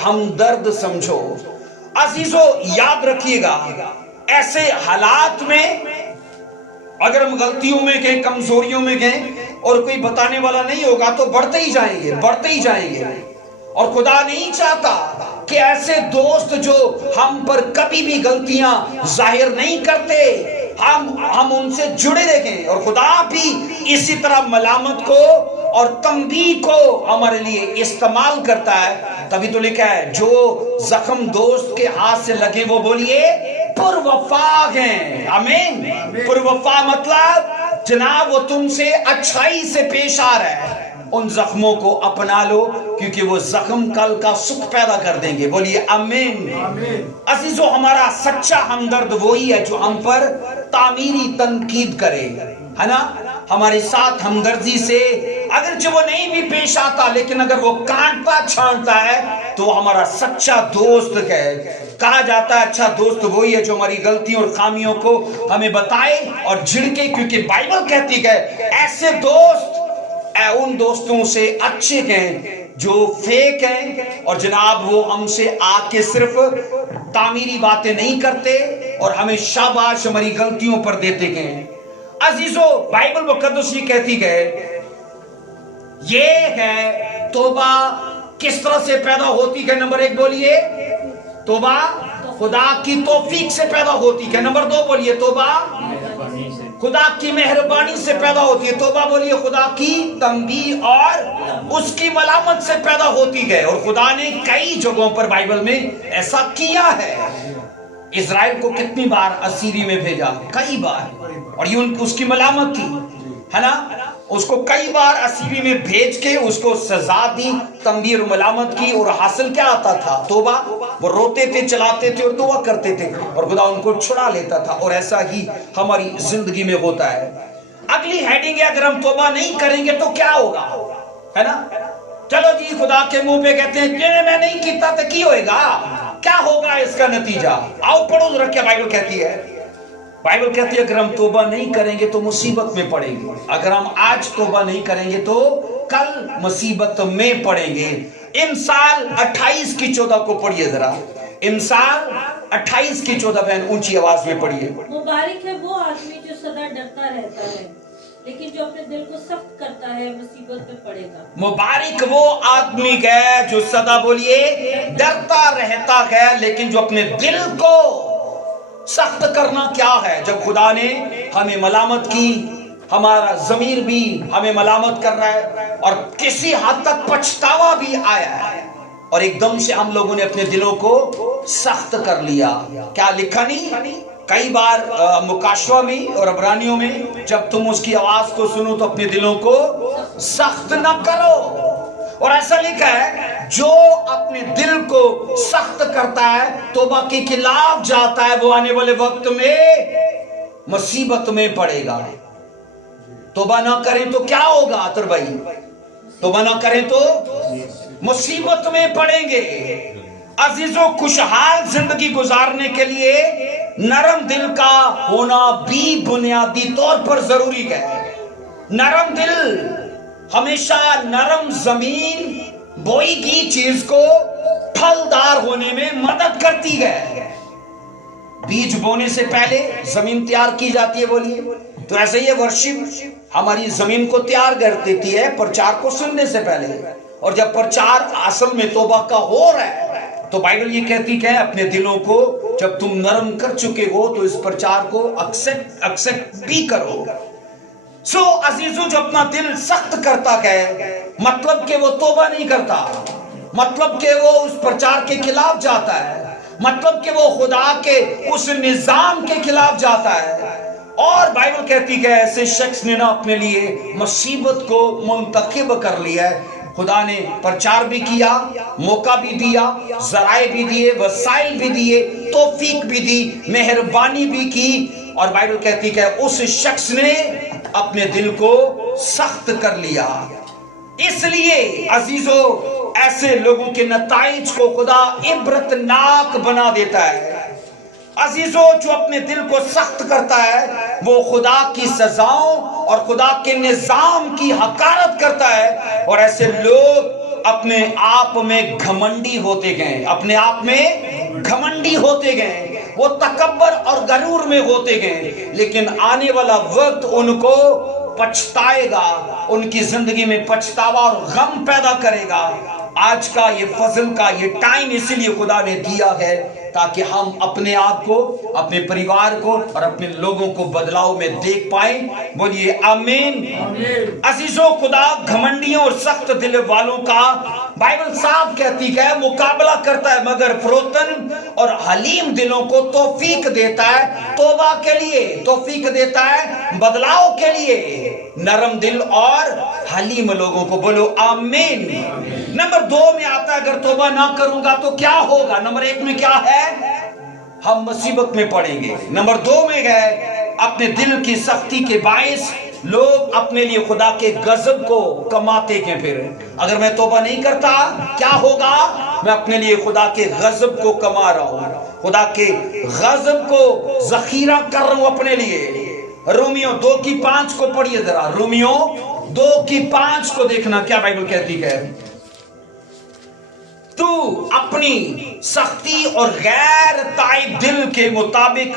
हमदर्द समझो। अजीजों याद रखिएगा, ऐसे हालात में अगर हम गलतियों में गए, कमजोरियों में गए और कोई बताने वाला नहीं होगा तो बढ़ते ही जाएंगे, बढ़ते ही जाएंगे। और खुदा नहीं चाहता कि ऐसे दोस्त जो हम पर कभी भी गलतियां जाहिर नहीं करते, हम उनसे जुड़े रहें। और खुदा भी इसी तरह मलामत को और तंबीह को हमारे लिए इस्तेमाल करता है। तभी तो लिखा है जो जख्म दोस्त के हाथ से लगे वो बोलिए पुरवफा हैं। आमीन। पुरवफा मतलब जनाब वो तुमसे अच्छाई से पेश आ रहा है, उन जख्मों को अपना लो क्योंकि वो जख्म कल का सुख पैदा कर देंगे। बोलिए आमीन। अजीजों हमारा सच्चा हमदर्द वही है जो हम पर तामीरी तनकीद करे, है ना। हमारे साथ हमदर्दी से अगर जो वो नहीं भी पेश आता, लेकिन अगर वो काटता छांटता है तो हमारा सच्चा दोस्त है। कहा जाता है अच्छा दोस्त वही है जो हमारी गलतियों और खामियों को हमें बताए और झिड़के, क्योंकि बाइबल कहती है ऐसे दोस्त उन दोस्तों से अच्छे हैं जो फेक हैं और जनाब वो हमसे आके सिर्फ तामीरी बातें नहीं करते और हमें शाबाश हमारी गलतियों पर देते हैं। अजीजों बाइबल मुकद्दस ये कहती है, ये है तौबा किस तरह से पैदा होती है। नंबर 1 बोलिए तौबा खुदा की तौफीक से पैदा होती है। नंबर 2 बोलिए तौबा खुदा की मेहरबानी से पैदा होती है। तौबा बोलिए खुदा की तंबीह और उसकी मलामत से पैदा होती है। और खुदा ने कई जगहों पर बाइबल में ऐसा किया है। इज़राइल को कितनी बार असीरी में भेजा, कई बार, और ये उसकी मलामत थी, है ना। उसको कई बार असीरी में भेज के उसको सजा दी, तंबीह और मलामत की, और हासिल क्या आता था? तौबा। वो रोते थे, चलाते थे और दुआ करते थे और खुदा उनको छुड़ा लेता था। और ऐसा ही हमारी जिंदगी में होता है। अगली हेडिंग है अगर हम तौबा नहीं करेंगे तो क्या होगा, है ना। चलो जी खुदा के मुंह पे कहते हैं मैं नहीं कीता तो की होएगा, क्या होगा इसका नतीजा। आओ पढ़ो जरा क्या बाइबल कहती है। बाइबल कहती है अगर हम तौबा नहीं करेंगे तो मुसीबत में पड़ेंगे। अगर हम आज तौबा नहीं करेंगे तो कल मुसीबत में पड़ेंगे। इमसाल 28 की 14 को पढ़िए जरा। इमसाल 28 की 14 बहन ऊंची आवाज में पढ़िए। मुबारक है वो आदमी जो सदा डरता रहता है, लेकिन जो अपने दिल को सख्त करता है मुसीबत में पड़ेगा। मुबारक वो आदमी है जो सदा बोलिए डरता रहता है, लेकिन जो अपने दिल को सख्त करना क्या है। जब खुदा ने हमें मलामत की, हमारा ज़मीर भी हमें मलामत कर रहा है और किसी हद तक पछतावा भी आया है और एकदम से हम लोगों ने अपने दिलों को सख्त कर लिया। क्या लिखा नहीं कई बार मुकाशवा में और अबरानियों में, जब तुम उसकी आवाज को सुनो तो अपने दिलों को सख्त न करो। और ऐसा लिखा है जो अपने दिल को सख्त करता है तौबा के खिलाफ जाता है, वो आने वाले वक्त में मुसीबत में पड़ेगा। तौबा ना करें तो क्या होगा आतर भाई? तौबा ना करें तो मुसीबत में पड़ेंगे। अजीजों खुशहाल जिंदगी गुजारने के लिए नरम दिल का होना भी बुनियादी तौर पर जरूरी है। नरम दिल हमेशा नरम जमीन बोई की चीज को फलदार होने में मदद करती है। बीज बोने से पहले जमीन तैयार की जाती है, बोलिए। तो ऐसे ही वर्शिप हमारी जमीन को तैयार कर देती है प्रचार को सुनने से पहले। और जब प्रचार असल में तौबा का हो रहा है तो बाइबल ये कहती है अपने दिलों को जब तुम नरम कर चुके हो तो इस प्रचार को एक्सेप्ट भी करो। सो अजीजों जो अपना दिल सख्त करता है मतलब कि वो तौबा नहीं करता, मतलब कि वो उस प्रचार के खिलाफ जाता है, मतलब कि वो खुदा के उस निजाम के खिलाफ जाता है। और बाइबल कहती है ऐसे शख्स ने ना अपने लिए मुसीबत को मुंतखब कर लिया है। खुदा ने प्रचार भी किया, मौका भी दिया, जराए भी दिए, वसाइल भी दिए, तौफीक भी दी, मेहरबानी भी की। और बाइबल कहती है उस शख्स ने अपने दिल को सख्त कर लिया। इसलिए अजीजों ऐसे लोगों के नताइज को खुदा इबरतनाक बना देता है। अजीजों, जो अपने दिल को सख्त करता है वो खुदा की सजाओं और खुदा के निजाम की हकारत करता है, और ऐसे लोग अपने आप में घमंडी होते गए, अपने आप में घमंडी होते गए, वो तकब्बर और गरूर में होते गए। लेकिन आने वाला वक्त उनको पछताएगा, उनकी जिंदगी में पछतावा और गम पैदा करेगा। आज का ये फजल का ये टाइम इसीलिए खुदा ने दिया है ताकि हम अपने आप को, अपने परिवार को और अपने लोगों को बदलाव में देख पाए। बोलिए आमीन। अजीजों, खुदा घमंडियों और सख्त दिल वालों का बाइबल साफ कहती है मुकाबला करता है, मगर फरोतन और हलीम दिलों को तौफीक देता है तौबा के लिए, तौफीक देता है बदलाव के लिए, नरम दिल और हलीम लोगों को। बोलो आमीन। नंबर 2 में आता है अगर तौबा ना करूंगा तो क्या होगा। नंबर 1 में क्या है, हम मुसीबत में पड़ेंगे। नंबर 2 में है अपने दिल की सख्ती के बायस लोग अपने लिए खुदा के गजब को कमाते हैं। फिर अगर मैं तौबा नहीं करता क्या होगा, मैं अपने लिए खुदा के गजब को कमा रहा हूं, खुदा के गजब को जखीरा कर रहा हूं अपने लिए। रोमियो 2:5 को पढ़िए जरा, रोमियो 2:5 को देखना क्या बाइबल कहती है। तू अपनी सख्ती और गैर ताइब दिल के मुताबिक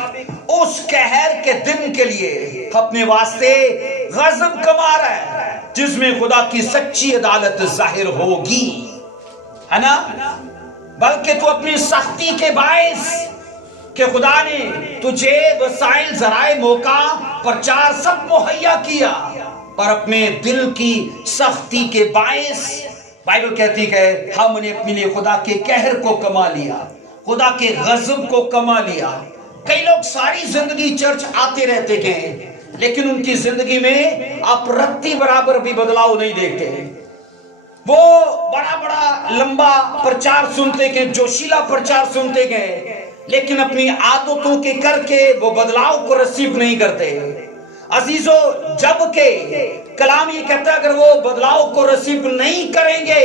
उस कहर के दिन के लिए अपने वास्ते गजब कमा रहा है जिसमें खुदा की सच्ची अदालत जाहिर होगी, है ना। बल्कि तू अपनी सख्ती के बायस कि खुदा ने तुझे वसाइल, जराए, मौका, प्रचार सब मुहैया किया, पर अपने दिल की सख्ती के बायस बाइबल कहती है हमने अपने लिए खुदा के कहर को कमा लिया, खुदा के गजब को कमा लिया। कई लोग सारी जिंदगी चर्च आते रहते हैं लेकिन उनकी जिंदगी में आप रत्ती बराबर भी बदलाव नहीं देखते। वो बड़ा बड़ा लंबा प्रचार सुनते गए, जोशीला प्रचार सुनते गए, लेकिन अपनी आदतों के करके वो बदलाव को रिसीव नहीं करते। अजीजों, जबकि कलाम ये कहता है अगर वो बदलाव को रिसीव नहीं करेंगे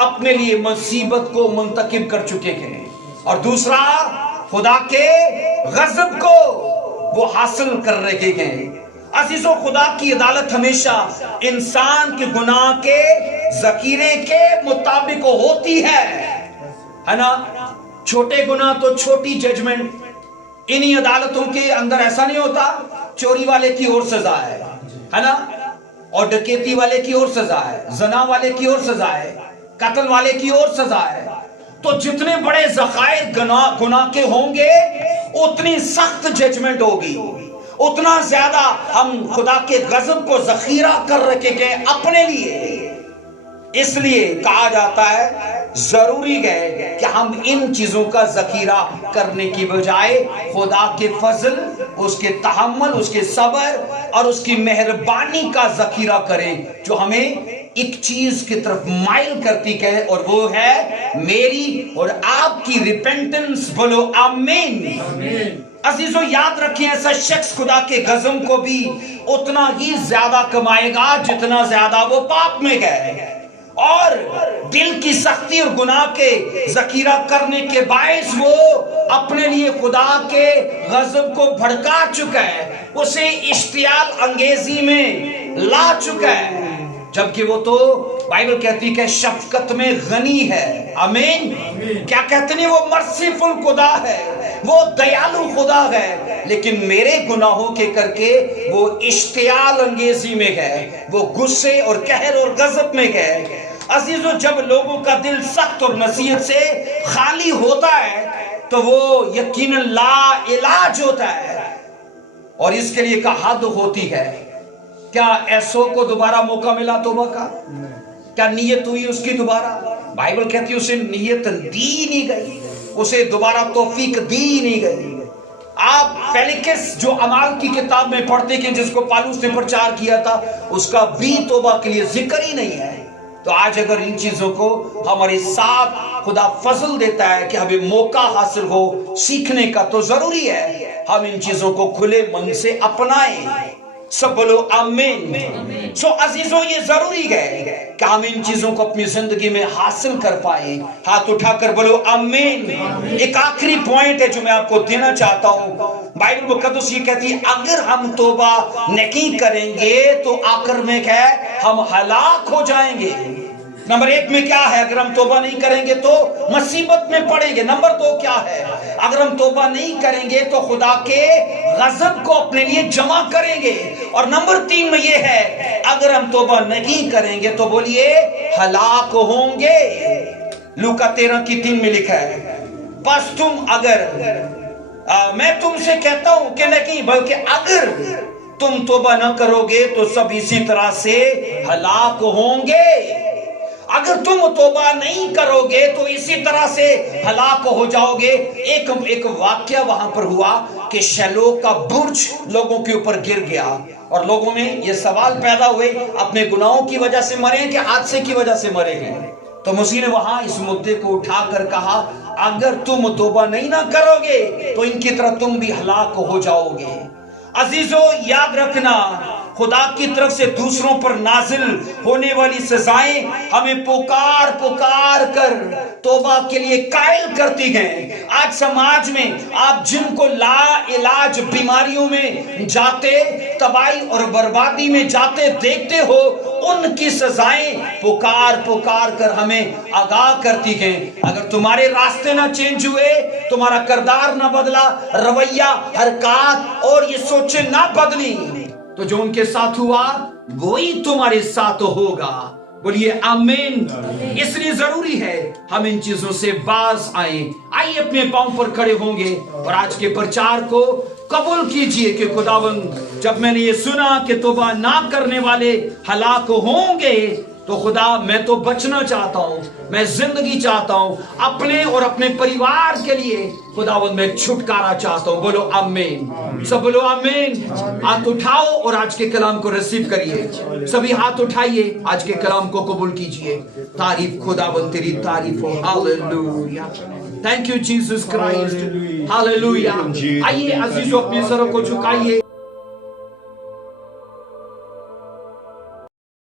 अपने लिए मुसीबत को मुंतकिब कर चुके हैं, और दूसरा खुदा के गजब को वो हासिल कर रहे हैं। अजीजों, खुदा की अदालत हमेशा इंसान के गुनाह के जखीरे के मुताबिक होती है ना। छोटे गुनाह तो छोटी जजमेंट, इन्हीं अदालतों के अंदर ऐसा नहीं होता चोरी वाले की ओर सजा है ना, और डकैती वाले की ओर सजा है, जना वाले की ओर सजा है, कत्ल वाले की ओर सजा है। तो जितने बड़े ज़खायर गुनाह के होंगे उतनी सख्त जजमेंट होगी, उतना ज्यादा हम खुदा के गजब को जखीरा कर रखे गए अपने लिए। इसलिए कहा जाता है जरूरी है कि हम इन चीजों का जखीरा करने की बजाय खुदा के फजल, उसके तहम्मुल, उसके सब्र और उसकी मेहरबानी का जखीरा करें जो हमें एक चीज की तरफ माइल करती है, और वो है मेरी और आपकी रिपेंटेंस। बोलो आमीन। अजीजों, याद रखिए ऐसा शख्स खुदा के गजब को भी उतना ही ज्यादा कमाएगा जितना ज्यादा वो पाप में गए, और दिल की सख्ती और गुनाह के जखीरा करने के बायस वो अपने लिए खुदा के गजब को भड़का चुका है, उसे इश्तियाल अंगेजी में ला चुका है, जबकि वो तो बाइबल कहती है शफकत में गनी है। आमीन। क्या कहते हैं, वो मर्सीफुल खुदा है, वो दयालु खुदा है, लेकिन मेरे गुनाहों के करके वो इश्तियाल अंगेजी में है, वो गुस्से और कहर और गजब में है। अजीजों, जब लोगों का दिल सख्त और नसीहत से खाली होता है तो वो यकीनन ला इलाज होता है, और इसके लिए का हद होती है। क्या ऐसो को दोबारा मौका मिला तौबा का? क्या नीयत हुई उसकी दोबारा? बाइबल कहती है उसे नीयत दी नहीं गई, उसे दोबारा तौफीक दी नहीं गई। आप फेलिक्स जो अमाल की किताब में पढ़ते हैं जिसको पालूस ने प्रचार किया था, उसका भी तौबा के लिए जिक्र ही नहीं है। तो आज अगर इन चीजों को हमारे साथ खुदा फजल देता है कि हमें मौका हासिल हो सीखने का, तो जरूरी है हम इन चीजों को खुले मन से अपनाएं। सब बोलो आमीन। सो अजीजों, ये जरूरी है कि हम इन चीजों को अपनी जिंदगी में हासिल कर पाए। हाथ उठाकर बोलो आमीन। एक आखिरी पॉइंट है जो मैं आपको देना चाहता हूं। बाइबल मुकद्दस ये कहती है अगर हम तौबा नहीं करेंगे तो आखिर में क्या है, हम हलाक हो जाएंगे। नंबर 1 में क्या है, अगर हम तौबा नहीं करेंगे तो मुसीबत में पड़ेंगे। नंबर 2 क्या है, अगर हम तौबा नहीं करेंगे तो खुदा के गजब को अपने लिए जमा करेंगे। और नंबर 3 में ये है, अगर हम तौबा नहीं करेंगे तो बोलिए हलाक होंगे। लूका 13:3 में लिखा है, बस तुम अगर मैं तुमसे कहता हूं कि नहीं बल्कि अगर तुम तौबा न करोगे तो सब इसी तरह से हलाक होंगे। अगर तुम तौबा नहीं करोगे तो इसी तरह से हलाक हो जाओगे। एक वाक्य वहां पर हुआ कि शैलो का बुर्ज लोगों के ऊपर गिर गया और लोगों में ये सवाल पैदा हुए, अपने गुनाहों की वजह से मरे कि हादसे की वजह से मरे हैं। तो मसीह ने वहां इस मुद्दे को उठाकर कहा, अगर तुम तौबा नहीं ना करोगे तो इनकी तरह तुम भी हलाक हो जाओगे। अजीजों, याद रखना, खुदा की तरफ से दूसरों पर नाजिल होने वाली सजाएं हमें पुकार पुकार कर तौबा के लिए कायल करती हैं। आज समाज में आप जिनको ला इलाज बीमारियों में जाते, तबाही और बर्बादी में जाते देखते हो, उनकी सजाएं पुकार पुकार कर हमें आगाह करती हैं। अगर तुम्हारे रास्ते ना चेंज हुए, तुम्हारा किरदार ना बदला, रवैया, हरकत और ये सोचें ना बदली, तो जो उनके साथ हुआ वही तुम्हारे साथ होगा। बोलिए आमीन। इसलिए जरूरी है हम इन चीजों से बाज आए। आइए अपने पांव पर खड़े होंगे और आज के प्रचार को कबूल कीजिए कि खुदावंद, जब मैंने ये सुना कि तौबा ना करने वाले हलाक होंगे, तो खुदा मैं तो बचना चाहता हूं, मैं जिंदगी चाहता हूं, अपने और अपने परिवार के लिए खुदावंद मैं छुटकारा चाहता हूं। बोलो आमीन। सब बोलो आमीन। हाथ उठाओ और आज के कलाम को रिसीव करिए। सभी हाथ उठाइए, आज के कलाम को कबूल कीजिए। तारीफ खुदावंद, तेरी तारीफ हो। Hallelujah. Thank you Jesus Christ. Hallelujah. आइए अजीजों, अपने सरों को झुकाइए।